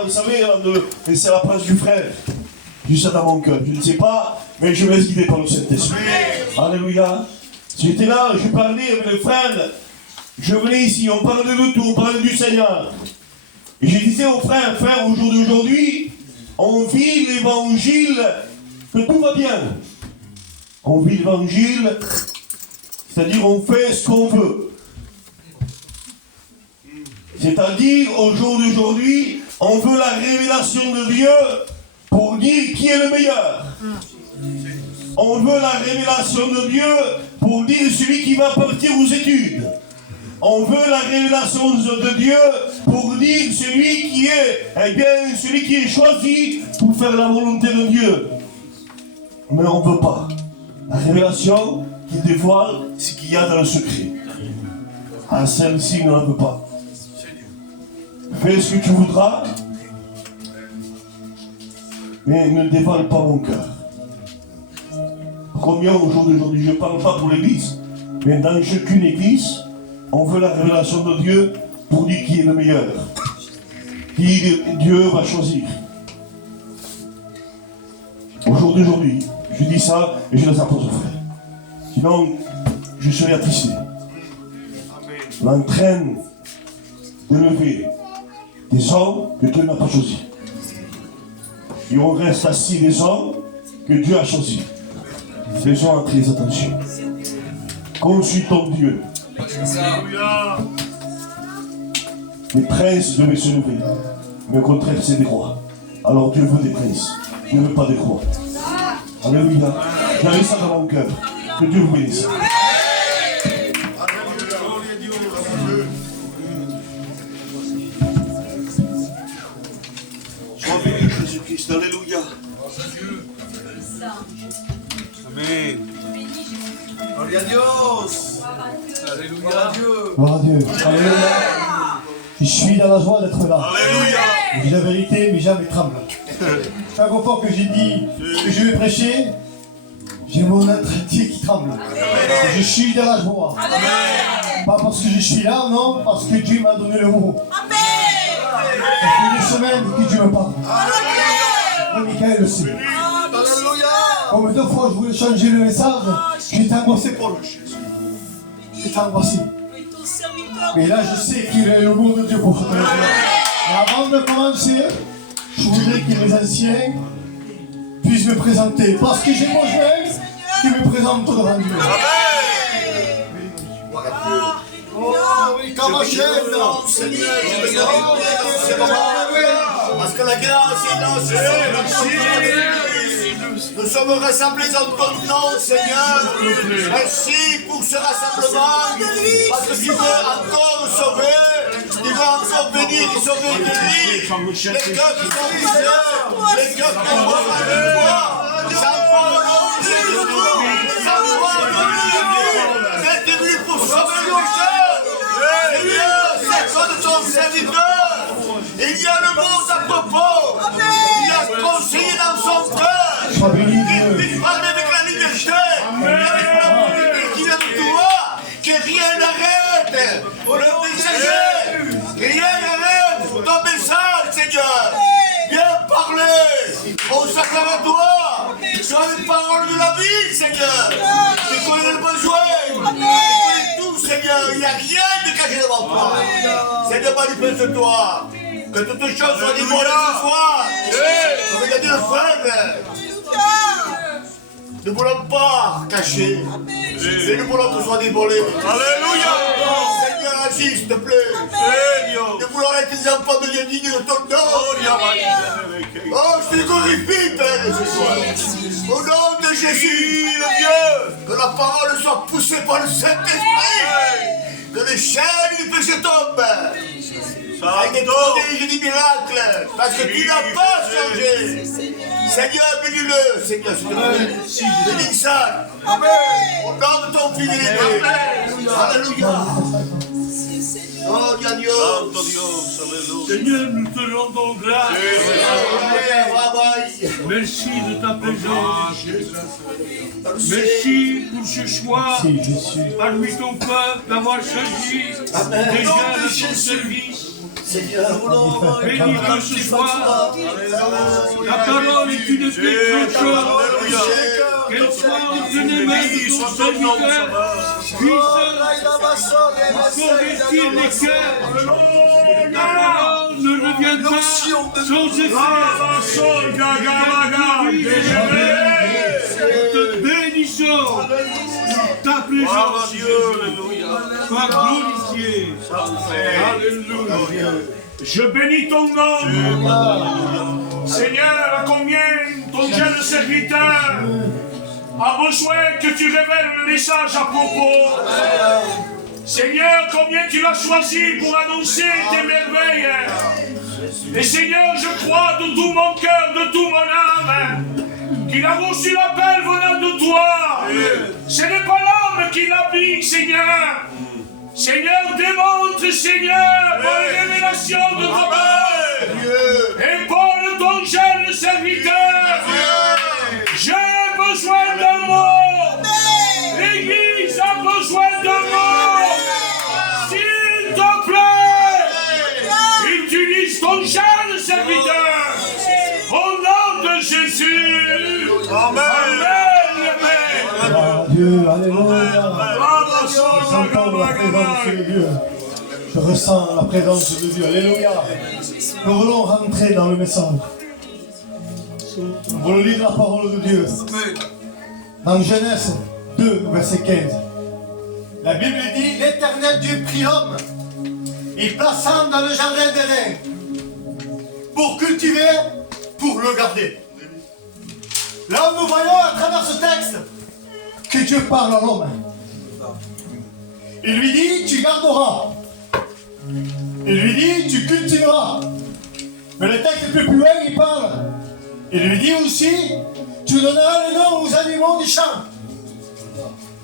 Vous savez, et c'est la place du frère. Juste ça dans mon cœur. Je ne sais pas, mais je me laisse guider par le Saint-Esprit. Alléluia. J'étais là, je parlais avec le frère. Je venais ici, on parlait de tout, on parlait du Seigneur. Et je disais au frère, frère, au jour d'aujourd'hui, on vit l'évangile, que tout va bien. On vit l'évangile, c'est-à-dire on fait ce qu'on veut. C'est-à-dire, au jour d'aujourd'hui, on veut la révélation de Dieu pour dire qui est le meilleur. On veut la révélation de Dieu pour dire celui qui va partir aux études. On veut la révélation de Dieu pour dire celui qui est, eh bien, celui qui est choisi pour faire la volonté de Dieu. Mais on ne veut pas. La révélation qui dévoile ce qu'il y a dans le secret. Ah, celle-ci, on ne la veut pas. Fais ce que tu voudras, mais ne dévoile pas mon cœur. Combien au jour d'aujourd'hui, je ne parle pas pour l'église, mais dans chacune église, on veut la révélation de Dieu pour dire qui est le meilleur, qui Dieu va choisir. Au jour d'aujourd'hui, je dis ça et je les appose aux frères. Sinon, je serai attristé. L'entraîne d'élever des hommes que Dieu n'a pas choisis. Et on reste assis les hommes que Dieu a choisis. Faisons très attention. Consultons Dieu. Les princes devaient se lever. Mais au contraire, c'est des rois. Alors Dieu veut des princes. Dieu ne veut pas des rois. Alléluia. J'avais ça dans mon cœur. Que Dieu vous bénisse. Sois béni Jésus-Christ. Alléluia. Amen. Gloria a Dios. Alléluia. Gloire à Dieu. Alléluia. Je suis dans la joie d'être là. Alléluia. Je dis la vérité, mes jambes tremblent. Chaque fois que j'ai dit que je vais prêcher, j'ai mon être entier qui tremble. Je suis dans la joie. Pas parce que je suis là, non, parce que Dieu m'a donné le mot. Ça fait des semaines que Dieu me parle. Et Michael le sait. Comme 2 fois je voulais changer le message, j'étais angoissé pour le Jésus. J'étais angoissé. Mais là je sais qu'il est le mot de Dieu pour ce message. Et avant de commencer, je voudrais que les anciens puissent me présenter. Parce que j'ai besoin qu'ils me présentent devant Dieu. Oh, oui, comme ma chaîne, Seigneur, Parce que la grâce est dans ce nous sommes rassemblés en ton nom, Seigneur. Merci pour ce rassemblement. Parce que tu veux encore sauver, tu veux encore bénir et sauver et guérir. Les cœurs qui sont brisés, les cœurs qui ont avec toi. Sans foi au nom de Jésus. Sans foi au nom de Jésus. Tu es venu pour sauver nos cœurs. Seigneur, c'est toi de ton serviteur. Il y a le monde à propos. Il a conseillé dans son cœur. Il puisse parler avec la liberté. Avec la volonté qui vient de toi. Que rien n'arrête. Le messager. Rien n'arrête ton message, Seigneur. Viens parler. On s'acclame à toi. Tu as les paroles de la vie, Seigneur. Tu connais le besoin. Tu connais tout, Seigneur. Il n'y a rien de caché devant toi. Seigneur, manifeste-toi. Que toutes les choses soient dévoilées ce soir. Comme il a dit le frère. Ne voulons pas cacher. Mais nous voulons que ce soit dévoilé. Alléluia. Seigneur, agis, s'il te plaît. Nous voulons être des enfants de Dieu dignes de ton nom. Oh, je te glorifie, Père, ce soir. Au nom de Jésus, le Dieu. Que la parole soit poussée par le Saint-Esprit. Que les chaînes du péché tombent. Avec des prodiges et des miracles, parce que tu n'as pas changé. Seigneur, bénis-le, Seigneur, s'il te plaît. Bénis ça. Au nom de ton fils aimé. Alléluia. Oh, Dieu. Seigneur, nous te rendons grâce. Merci de ta présence. Merci pour ce choix parmi ton peuple d'avoir choisi déjà de ton service. Bénis-le ce soir. La parole est une très chose. Qu'elle soit entre les mains de ton serviteur, puisse convertir les cœurs. La parole ne revient pas sans effet. Nous te bénissons. Ta présence, sois glorifiée. Alléluia. Je bénis ton nom. Seigneur, à combien ton jeune serviteur a besoin que tu révèles le message à propos. Seigneur, combien tu l'as choisi pour annoncer tes merveilles. Et Seigneur, je crois de tout mon cœur, de tout mon âme, qu'il a reçu l'appel venant de toi. Ce n'est pas l'homme qui l'habille, Seigneur. Seigneur, démontre, Seigneur, par les révélations de ta parole. Épaule ton jeune serviteur. J'ai besoin d'un mot. L'Église a besoin d'un mot. S'il te plaît, utilise ton jeune serviteur. Au nom de Jésus. Amen. Ah, Dieu, alléluia. J'entends la présence de Dieu. Je ressens la présence de Dieu. Alléluia. Nous voulons rentrer dans le message. Nous voulons lire la parole de Dieu. Dans Genèse 2, verset 15. La Bible dit, l'Éternel Dieu prit l'homme. Il plaça dans le jardin d'Éden. Pour cultiver, pour le garder. Là, nous voyons à travers ce texte que Dieu parle à l'homme. Il lui dit, tu garderas. Il lui dit, tu cultiveras. Mais le texte un peu plus loin, il parle. Il lui dit aussi, tu donneras les noms aux animaux du champ.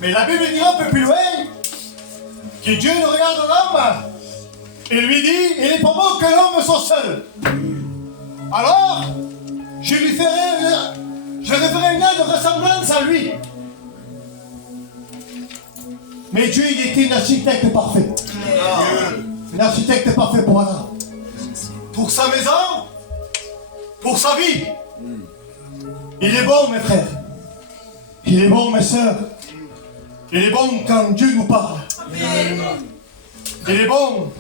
Mais la Bible dit un peu plus loin que Dieu le regarde l'homme. Il lui dit, il est pas bon que l'homme soit seul. Alors, je lui ferai un lien de ressemblance à lui. Mais Dieu, il était un architecte parfait. Un architecte parfait pour Adam. Pour sa maison, pour sa vie. Il est bon, mes frères. Il est bon, mes sœurs. Il est bon quand Dieu nous parle. Il est bon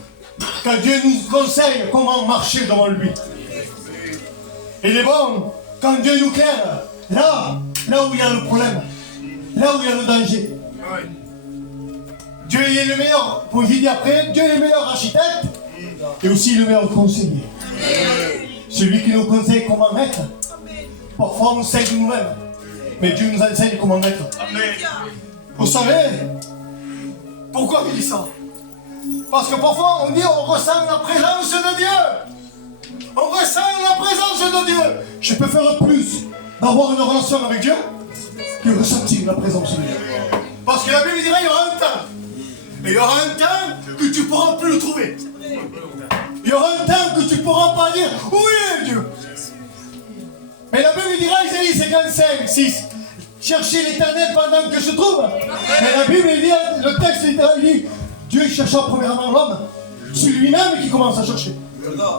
quand Dieu nous conseille comment marcher devant lui. Il est bon quand Dieu nous claire là où il y a le problème, là où il y a le danger. Dieu est le meilleur, pour je dis après, Dieu est le meilleur architecte et aussi le meilleur conseiller. Celui qui nous conseille comment être. Parfois on sait de nous-mêmes, mais Dieu nous enseigne comment être. Vous savez pourquoi il dit ça? Parce que parfois on dit on ressent la présence de Dieu. On ressent la présence de Dieu. Je peux faire plus d'avoir une relation avec Dieu que ressentir la présence de Dieu. Parce que la Bible dirait il y aura un temps. Et il y aura un temps que tu ne pourras plus le trouver. Il y aura un temps que tu ne pourras pas dire où est Dieu. Mais la Bible dira, Isaïe 55, 6, cherchez l'Éternel pendant que je trouve. Mais la Bible dit, le texte littéral dit, Dieu chercha premièrement l'homme. C'est lui-même qui commence à chercher.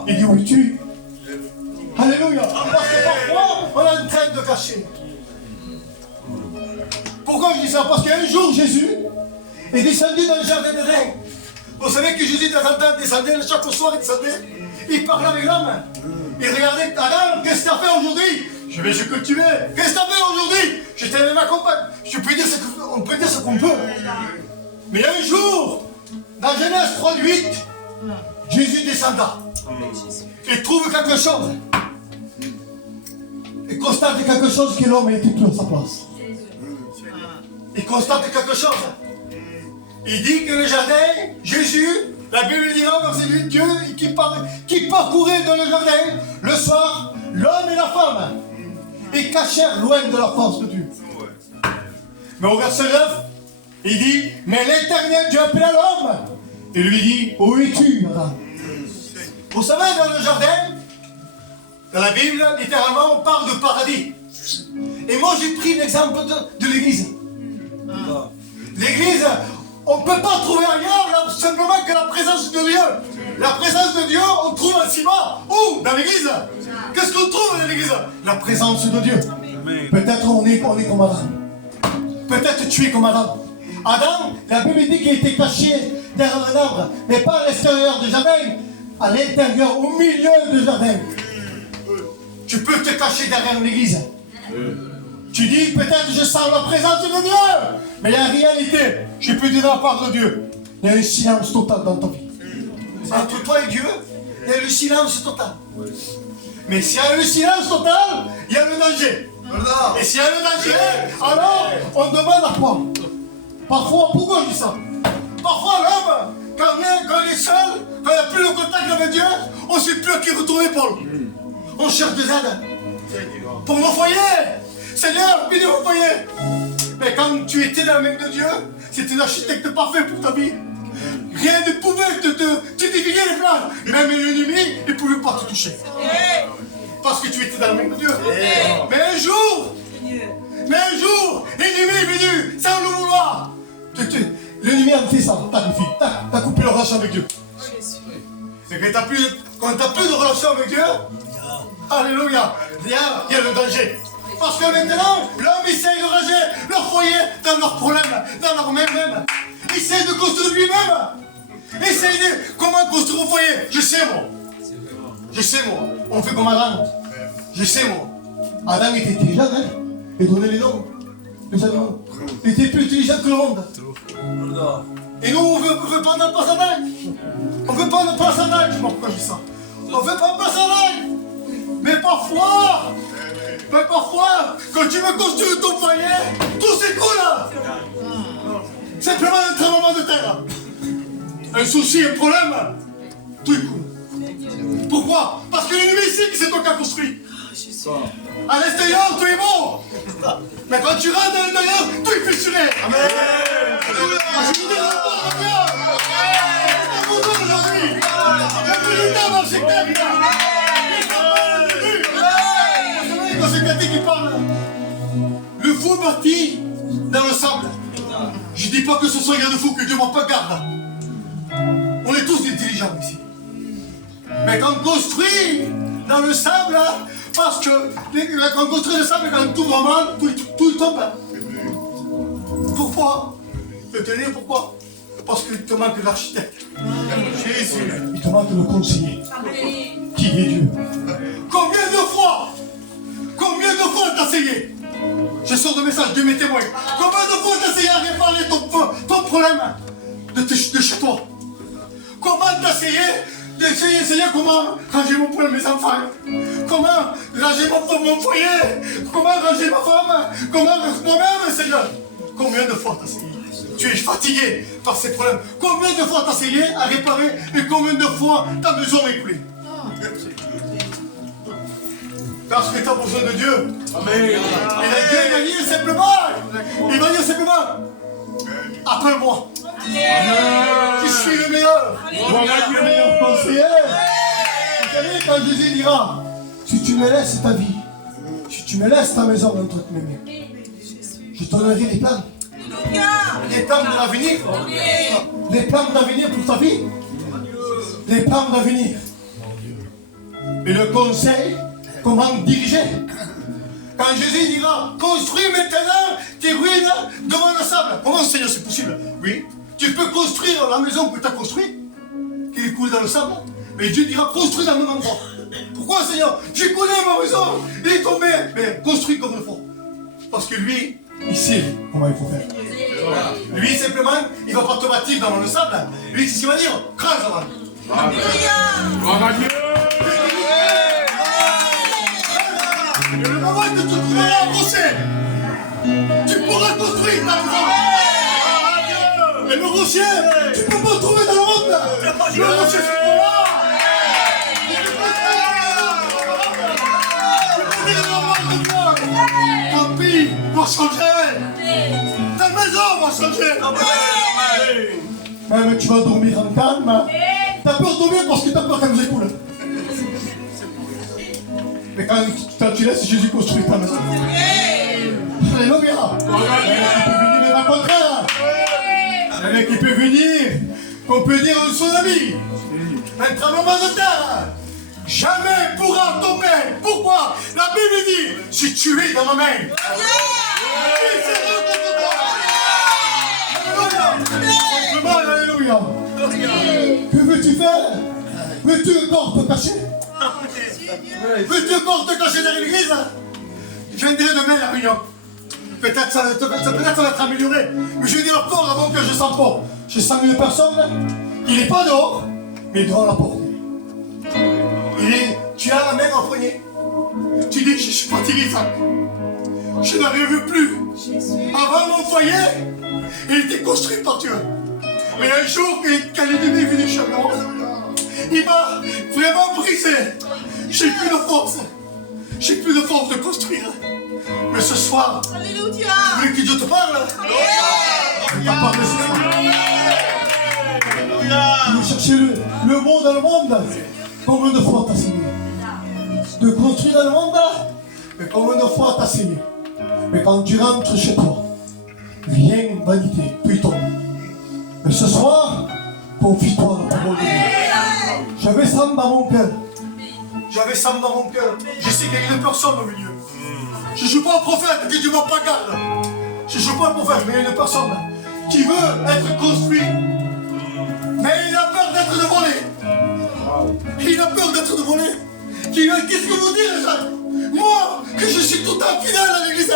Il dit, où es-tu? Alléluia. Parce que parfois, on est en train de cacher. Pourquoi je dis ça? Parce qu'un jour, Jésus est descendu dans le jardin d'Éden. Vous savez que Jésus, de temps en temps, descendait, chaque soir, il descendait. Il parlait avec l'homme. Il regardait, Adam, qu'est-ce que tu as fait aujourd'hui? Je vais se cultiver. Qu'est-ce que tu as fait aujourd'hui? Je t'ai ma compagne. On peut dire ce qu'on peut. Mais un jour, dans Genèse 3:8, Jésus descenda. Il trouve quelque chose. Il constate quelque chose que l'homme était plus à sa place. Il constate quelque chose. Il dit que le jardin, Jésus, la Bible dira dans celui de Dieu qui parcourait dans le jardin, le soir, l'homme et la femme, ils cachèrent loin de la face de Dieu. Mais au verset 9, il dit, mais l'Éternel Dieu appela l'homme et lui dit, où es-tu, Adam? Vous savez, dans le jardin, dans la Bible, littéralement, on parle de paradis. Et moi, j'ai pris l'exemple de l'église. L'église, on ne peut pas trouver ailleurs, là, simplement que la présence de Dieu. La présence de Dieu, on trouve en ciment. Où? Dans l'église. Qu'est-ce qu'on trouve dans l'église? La présence de Dieu. Peut-être on est comme Adam. Peut-être tu es comme Adam. Adam, la Bible dit qu'il était caché derrière un arbre, mais pas à l'extérieur du jardin, à l'intérieur, au milieu du jardin. Tu peux te cacher derrière l'église. Tu dis, peut-être je sens la présence de Dieu. Mais la réalité, je peux dire la part de Dieu. Il y a un silence total dans ta vie. Entre toi et Dieu, il y a le silence total. Mais s'il y a le silence total, il y a le danger. Et s'il y a le danger, alors on demande à quoi? Parfois, pourquoi je dis ça? Parfois l'homme, quand il est seul, quand il n'a plus le contact avec Dieu, on ne sait plus à qui retourner pour lui. On cherche des aides. Pour nos foyers. Seigneur, bénis mon foyer. Mais quand tu étais dans la main de Dieu, c'était l'architecte parfait pour ta vie. Rien ne pouvait te dévier les plans. Même l'ennemi ne pouvait pas te toucher. Parce que tu étais dans la main de Dieu. Mais un jour, l'ennemi est venu sans le vouloir. L'ennemi a fait ça, t'as coupé la relation avec Dieu. Et quand t'as plus de relation avec Dieu, alléluia, il y a le danger. Parce que maintenant, l'homme essaye de ranger leur foyer dans leurs problèmes, dans leur même. Essaye de construire lui-même. Essaye de comment construire un foyer. Je sais moi. On fait comme Adam. Je sais moi. Adam était intelligent, hein. Et donnait les noms. Les animaux. Il était plus intelligent que le monde. Et nous, on veut pas un passage. On veut pas un passage. Je sais pas pourquoi je dis ça. On veut pas un passage. Mais parfois, quand tu veux construire ton foyer, tout s'écoule. Simplement un tremblement de terre. Un souci, un problème, tout écoule. Pourquoi? Parce que l'ennemi sait que c'est toi qui as construit. À l'extérieur, tout est beau. Mais quand tu rentres à l'intérieur, tout est fissuré. Amen. Je vous dis la parole de Dieu. C'est pour nous aujourd'hui. Il y a plus de temps dans le secteur. Vous savez, quand c'est quelqu'un qui parle, le fou bâti dans le sable. Je ne dis pas que ce soit un gars de fou, que Dieu m'en pas garde. On est tous intelligents ici. Mais quand on construit dans le sable, parce que quand on construit le sable, quand tout vraiment, tout tombe. Pourquoi? Je vais te dire pourquoi. Parce qu'il te manque l'architecte. Jésus. Il te manque le conseiller. Qui est Dieu. Combien de fois on t'a essayé? Je sors de message, Dieu m'est témoin. Combien de fois on t'a essayé à réparer ton problème de chez toi? Comment t'as essayé d'essayer comment ranger mon problème, mes enfants? Comment ranger mon foyer? Comment ranger ma femme? Comment moi-même, Seigneur? Combien de fois t'as essayé? Tu es fatigué par ces problèmes. Combien de fois t'as essayé à réparer et combien de fois ta maison est coulée? Parce que tu as besoin de Dieu. Amen. Et Dieu va dire simplement, appelle-moi. Je suis le meilleur. Voilà le meilleur conseiller. Vous savez, quand Jésus dira, si tu me laisses ta vie, si tu me laisses ta maison entre mes mains, je te donnerai des plans. Les plans de l'avenir. Les plans d'avenir pour ta vie. Les plans d'avenir. Et le conseil, comment diriger. Quand Jésus dira, construis maintenant tes ruines devant le sable. Comment, Seigneur, c'est possible? Oui. Tu peux construire la maison que tu as construite, qui est coulée dans le sable, mais Dieu dira, construis dans le même endroit. Pourquoi, Seigneur? J'ai collé ma maison, il est tombé, mais construis comme il faut. Parce que lui, il sait comment il faut faire. Lui, simplement, il ne va pas te bâtir dans le sable. Lui, c'est ce qu'il va dire, crase avant. Gloire à Dieu. Et le moment que tu pourras avancer, tu pourras construire ta maison. Mais le rocher, tu ne peux pas le trouver dans le monde. Le rocher, c'est pour moi. Ton pays va changer. Ta maison va changer. Mais tu vas dormir en calme. T'as peur de dormir parce que t'as peur qu'elle nous écoule. Mais quand tu laisses Jésus construire ta maison. Alléluia. Le contraire. Un mec qui peut venir, qu'on peut dire un tsunami, un tremblement de terre, jamais pourra tomber. Pourquoi? La Bible dit, si tu es dans ma main, alléluia. Que veux-tu faire? Veux-tu encore te cacher? Veux-tu encore te cacher derrière l'église? Je viendrai demain à la réunion. Peut-être ça va être amélioré. Mais je vais dire encore avant que je sens pas. Je sens une personne, il n'est pas dehors, mais devant la porte. Tu as la main en poignée. Tu dis, je suis fatigué, Franck. Je n'arrive plus. Avant mon foyer, il était construit par Dieu. Mais un jour, quand l'ennemi est venu chez moi, il m'a vraiment brisé. J'ai plus de force. J'ai plus de force de construire. Mais ce soir, Alléluia. tu veux que Dieu te parle? Il a parlé de chercher le monde dans le monde. Combien de fois t'as signé? De construire dans le monde, mais combien de fois t'as signé? Mais quand tu rentres chez toi, vient vanité, puis tombe. Mais ce soir, confie-toi dans la parole de Dieu. J'avais ça dans mon cœur. J'avais ça dans mon cœur. Je sais qu'il y a une personne au milieu. Je ne suis pas un prophète, que Dieu m'en pas garde. Je ne suis pas un prophète, mais il y a une personne qui veut être construite. Mais il a peur d'être dévolé. Il a peur d'être dévolé. Qu'est-ce que vous dites, Jacques? Moi, que je suis tout un fidèle à l'église.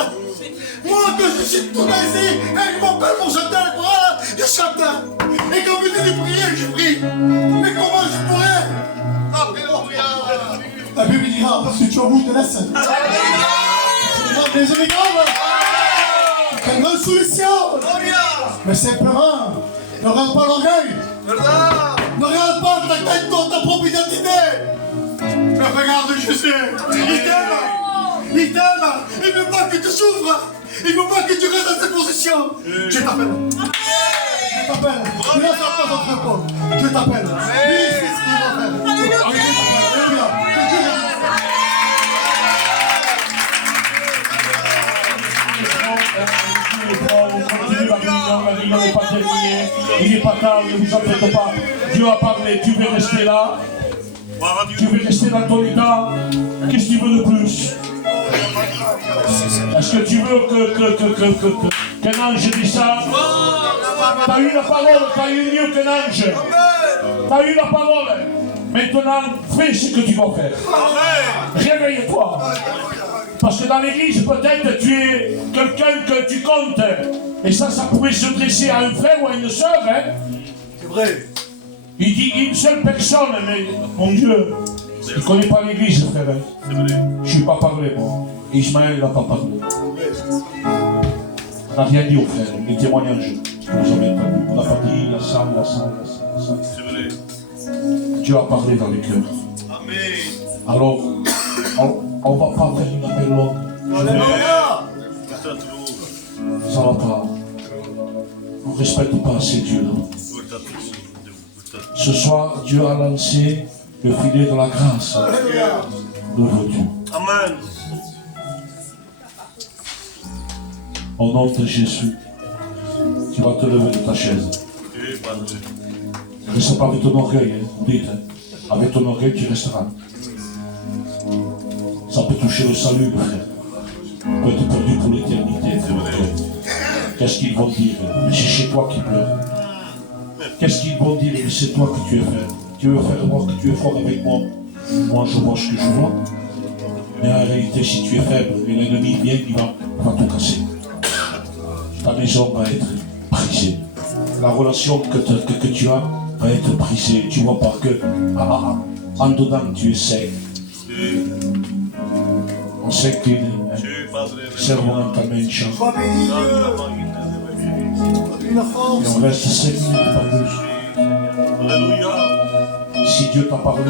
Moi, que je suis tout un ici. Et il m'appelle mon chanteur, voilà, je chante. Et quand vous dites de prier, je prie. Mais comment je pourrais? La Bible dira, si tu as bout de laisse. Des émigrants, un grand solution. Mais simplement, ne regarde pas l'orgueil. Ne regarde pas ta propre identité. Mais regarde Jésus. Il t'aime. Il t'aime. Il ne veut pas que tu souffres. Il ne veut pas que tu restes dans cette position. Je t'appelle. Je t'appelle. Ne laisse pas notre épaule. Je t'appelle. Lui, c'est ce qu'il va faire. Alléluia. La réunion n'est pas terminée. Il n'est pas tard, ne vous en faites pas. Dieu a parlé, tu veux rester là. Tu veux rester dans ton état. Qu'est-ce que tu veux de plus? Est-ce que tu veux qu'un ange descende? Tu as eu la parole, tu as eu mieux qu'un ange. Tu as eu la parole. Maintenant, fais ce que tu vas faire. Réveille-toi. Parce que dans l'église, peut-être, tu es quelqu'un que tu comptes. Et ça pourrait se dresser à un frère ou à une sœur. Hein? C'est vrai. Il dit une seule personne, mais mon Dieu, il ne connaît pas l'église, frère. Je ne suis pas parlé, moi. Ismaël n'a pas parlé. On n'a rien dit aux frères, les témoignages. Vous avez pas dit. On n'a pas dit la salle. C'est vrai. Dieu a parlé dans les cœurs. Amen. Alors, on ne va pas faire une appel longue. Ça va pas. On ne respecte pas ces dieux-là. Ce soir, Dieu a lancé le filet de la grâce. Devant Dieu. Amen. Au nom de Jésus, tu vas te lever de ta chaise. Ne reste pas avec ton orgueil, hein. Vous dites, hein. Avec ton orgueil, tu resteras. Ça peut toucher le salut, mon frère. Tu peux être perdu pour l'éternité. Qu'est-ce qu'ils vont dire? Mais c'est chez toi qui pleure. Qu'est-ce qu'ils vont dire? Mais c'est toi que tu es fort. Tu veux faire voir que tu es fort avec moi. Moi, je vois ce que je vois. Mais en réalité, si tu es faible, et l'ennemi vient, il va tout casser. Ta maison va être brisée. La relation que tu as va être brisée. Tu vois pas que en dedans, tu es sec. On sait que servons dans ta main, chante. Et on reste 7 minutes, pas plus. Si Dieu t'a parlé,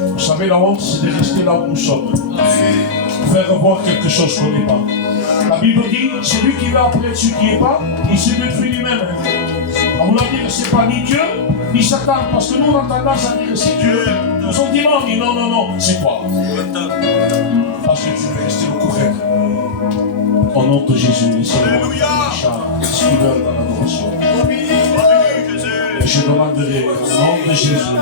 vous savez, la honte, c'est de rester là où nous sommes. Faire voir quelque chose qu'on n'est pas. La Bible dit, celui qui va après celui qui n'est pas, il se détruit lui-même. On vous l'a dit que ce n'est pas ni Dieu, ni Satan, parce que nous, on a tendance à dire que c'est Dieu. Nous on dit non, c'est toi. Parce que tu veux rester le couvreur. Au nom de Jésus, les seigneurs, les suiveurs dans l'adoration. Et je demanderai, au nom de Jésus,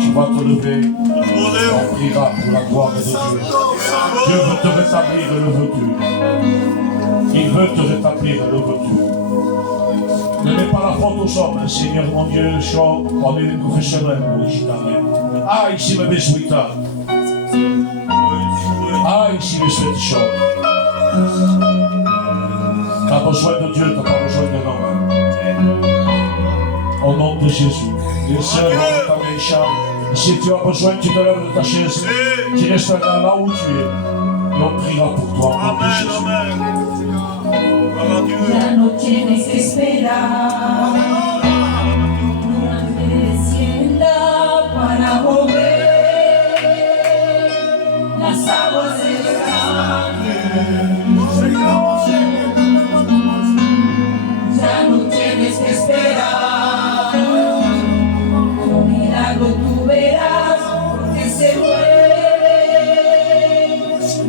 tu vas te lever, on priera pour la gloire de Dieu. Dieu veut te rétablir, le veux-tu. Il veut te rétablir, le veux-tu. Ne mets pas la faute aux hommes, Seigneur mon Dieu, on est des professionnels, ah, ici le Bésuita. Ah, ici le Sweatshop. Tu as besoin de Dieu, tu n'as pas besoin d'un homme. Au nom de Jésus, les sœurs, ta main, Si tu as besoin, tu te lèves de ta chaise, tu resteras là où tu es. Et on priera pour toi. Au nom de Jésus. Ya no tienes que esperar durante descienda para mover las aguas del ya no tienes que esperar un milagro tú verás porque se mueven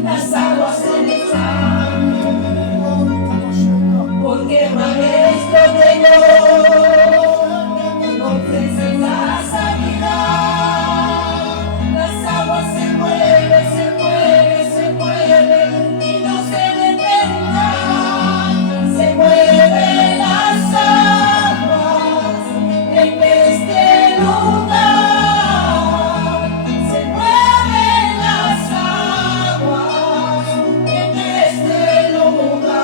las aguas del porque maestro tengo ofrece la sanidad, las aguas se mueven, se mueven, se mueven y no se detendrán, se mueven las aguas en este lugar, se mueven las aguas en este lugar.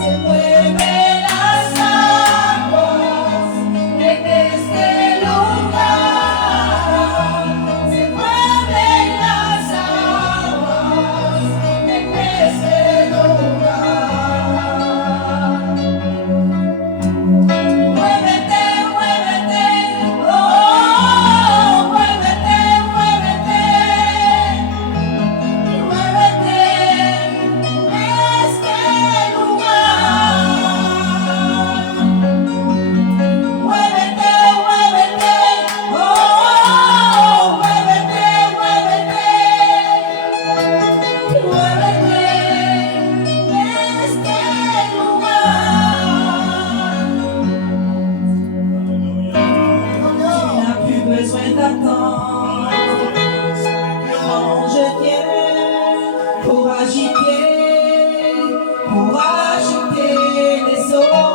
Se mueven las aguas en este lugar. Se mueven las aguas en este lugar. Muévete, muévete, oh, muévete, muévete, muévete en este lugar. Muévete, muévete, oh, muévete, muévete, muévete en este lugar. Tu n'as plus besoin d'attendre. Non, je viens pour agiter les eaux.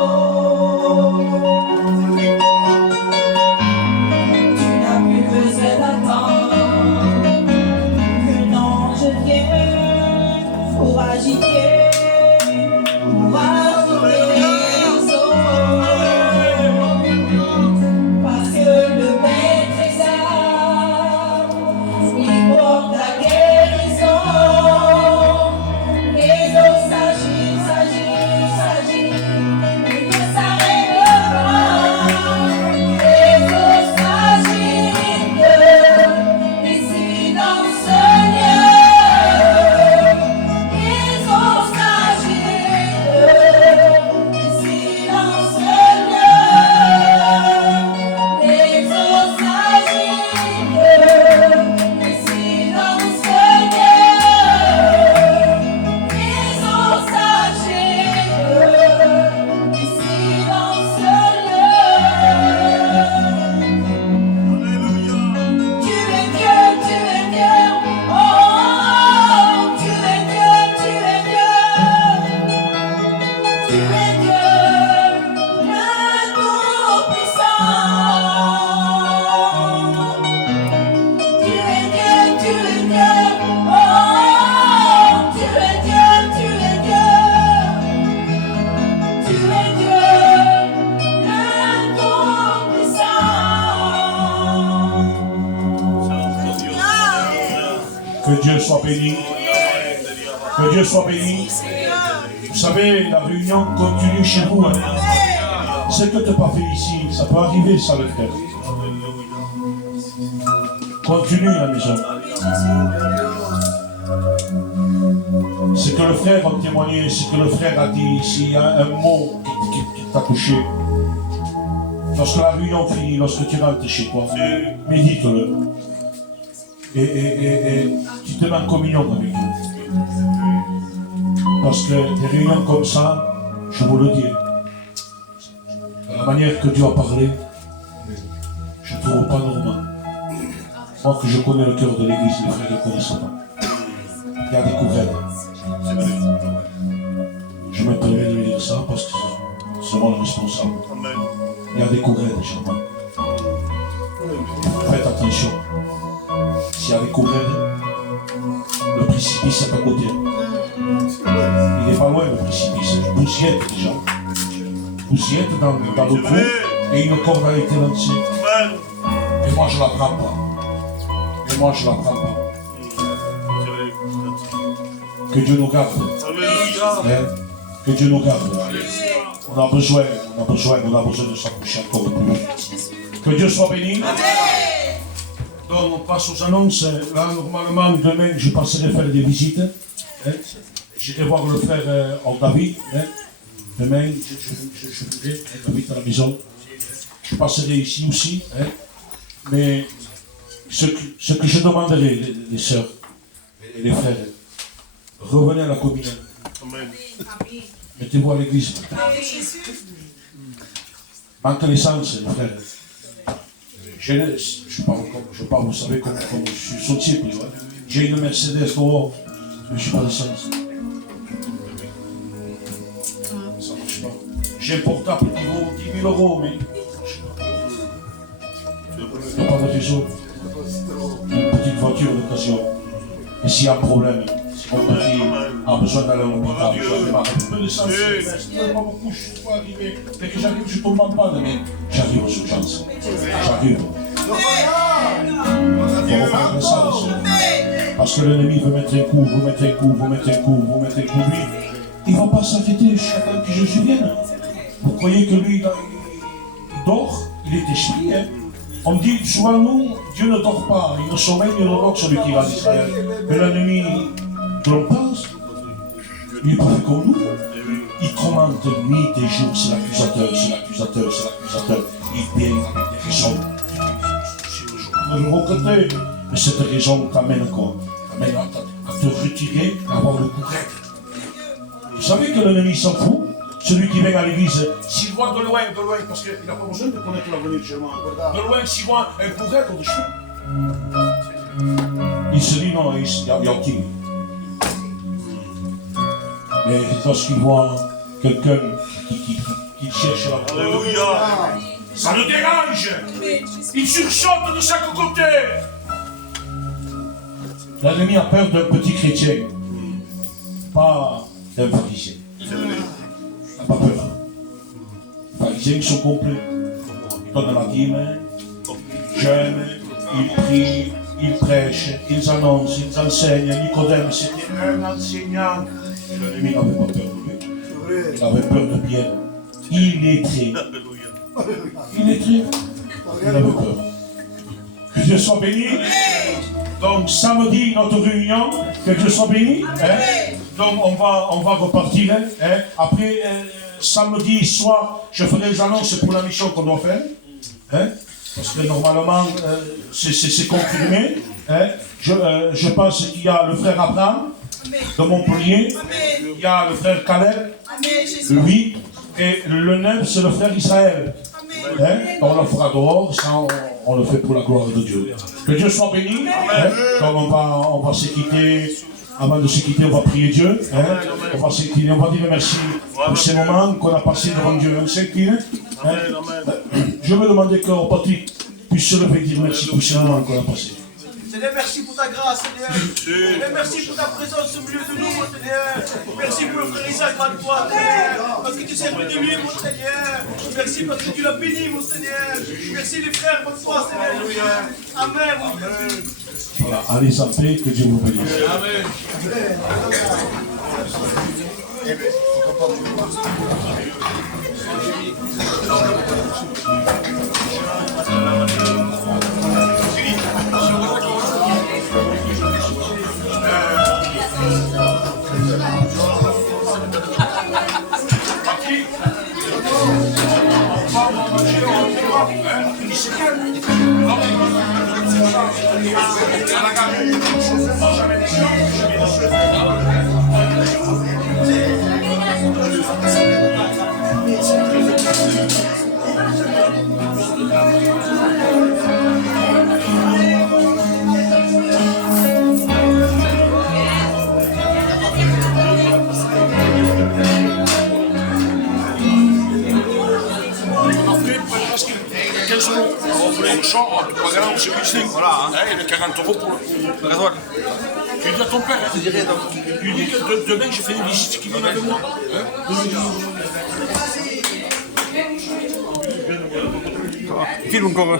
Tu n'as plus besoin d'attendre. Que non, je viens pour agiter les eaux. Parce que le maître est là, il porte la guérison. Les eaux s'agissent, s'agissent, s'agissent, et ne s'arrêtent pas. Les eaux s'agitent ici dans ce lieu. Les eaux s'agitent ici dans ce lieu. Les eaux s'agitent ici dans ce lieu. Les eaux s'agitent ici dans ce lieu. Tu es Dieu, tu es Dieu, oh, tu es Dieu, tu es Dieu. Tu es Dieu, le Tout-Puissant. Tu es Dieu, tu es Dieu, oh, tu es Dieu, tu es Dieu. Tu es Dieu, le Tout-Puissant. Que Dieu soit béni. Que Dieu soit béni. Vous savez, la réunion continue chez vous. Hein. Ce que tu n'as pas fait ici, ça peut arriver, ça, le frère. Continue à la maison. Ce que le frère a témoigné, ce que le frère a dit, s'il y a un mot qui t'a touché, lorsque la réunion finit, lorsque tu rentres chez toi, médite-le. Et tu te mets en communion avec Dieu. Parce que des réunions comme ça, je vous le dis, la manière que Dieu a parlé, je ne trouve pas normal. Moi que je connais le cœur de l'église, les frères ne connaissent pas. Il y a des courelles. Je me permets de lui dire ça parce que c'est moi le responsable. Il y a des courelles, Germain. Faites attention. S'il y a des courelles, le précipice est à côté. Il n'est pas loin le précipice. Vous y êtes déjà. Vous y êtes dans le trou et une corde a été lancée. Et moi, je ne la prends pas. Et moi, je ne la prends pas. Que Dieu nous garde. Hein? Que Dieu nous garde. On a besoin de s'approcher encore plus. Que Dieu soit béni. Donc, on passe aux annonces. Là, normalement, demain, je passerai faire des visites. Hein? J'irai voir le frère David. Hein? Demain, je vais, David à la maison. Je passerai ici aussi. Hein? Mais ce que je demanderai, les sœurs et les frères, revenez à la communion. Mettez-vous à l'église. Manque l'essence, les frères. Je parle, vous savez, comme je suis son type. J'ai une Mercedes dehors, mais je n'ai pas d'essence. Ça ne marche pas. J'ai un portable qui vaut 10 000 €, mais il n'y a pas de réseau. Une petite voiture d'occasion. Et s'il y a un problème, si mon petit a besoin d'aller à l'hôpital, je démarre un peu d'essence. Pas beaucoup, je ne suis pas arrivé. Dès que j'arrive, je tombe en panne, mais j'arrive aux urgences. J'arrive. Il faut reprendre ça, les sœurs. Parce que l'ennemi veut mettre un coup, vous mettez un coup. Lui, il ne va pas s'arrêter jusqu'à temps que je vienne. Vous croyez que lui, il dort, il est esprit, hein? On dit souvent, nous, Dieu ne dort pas, il ne sommeille ni ne dort celui qui va d'Israël. Mais l'ennemi que l'on pense, il n'est pas fait comme nous. Il commente nuit et jour, c'est l'accusateur. Il vient avec des raisons. Vous le regrettez, mais cette raison t'amène à quoi? T'amène à te retirer, à avoir le coup raide. Vous savez que l'ennemi s'en fout? Celui qui vient à l'église, s'il voit de loin, parce qu'il n'a pas besoin de connaître l'avenir du chemin. De loin, s'il voit un courette au-dessus, il se dit non, il y a qui? Mais lorsqu'il voit quelqu'un qui cherche la gloire, ça le dérange. Il sursaute de chaque côté. L'ennemi a peur d'un petit chrétien, pas d'un pharisien. Pas peur. Les pharisiens sont complets. Ils donnent la dîme, jeûnent, ils prient, ils prêchent, ils annoncent, ils enseignent. Nicodème, c'était un enseignant. L'ennemi n'avait pas peur de lui. Il avait peur de Pierre. Illettré. Il avait peur. Que Dieu soit béni. Donc samedi, notre réunion, que Dieu soit béni. Hein? Donc on va repartir. Hein? Après samedi soir, je ferai les annonces pour la mission qu'on doit faire. Hein? Parce que normalement, c'est confirmé. Hein? Je pense qu'il y a le frère Abraham de Montpellier. Il y a le frère Caleb. Lui. Et le 9, c'est le frère Israël. Hein? On le fera dehors, ça on le fait pour la gloire de Dieu. Que Dieu soit béni. Hein? Donc on va se quitter. Avant de se quitter, on va prier Dieu. Hein? On va se quitter, on va dire merci pour ces moments qu'on a passés devant Dieu. On s'incline. Hein? Je vais demander que Patrick puisse se lever et dire merci pour ces moments qu'on a passés. Seigneur, merci pour ta grâce, Seigneur. Seigneur, merci pour ta présence au milieu de nous, mon Seigneur. Merci pour le frère Isaac, ma foi, Seigneur. Parce que tu sais de lui, mon Seigneur. Merci parce que tu l'as béni, mon Seigneur. Merci les frères, ma foi, Seigneur. Amen. Voilà, allez en paix, que Dieu vous bénisse. Amen. Voilà, il y a 40 € pour le gasoil. Tu dis à ton père, tu dis que demain je fais une visite qui vient avec moi. Filme encore.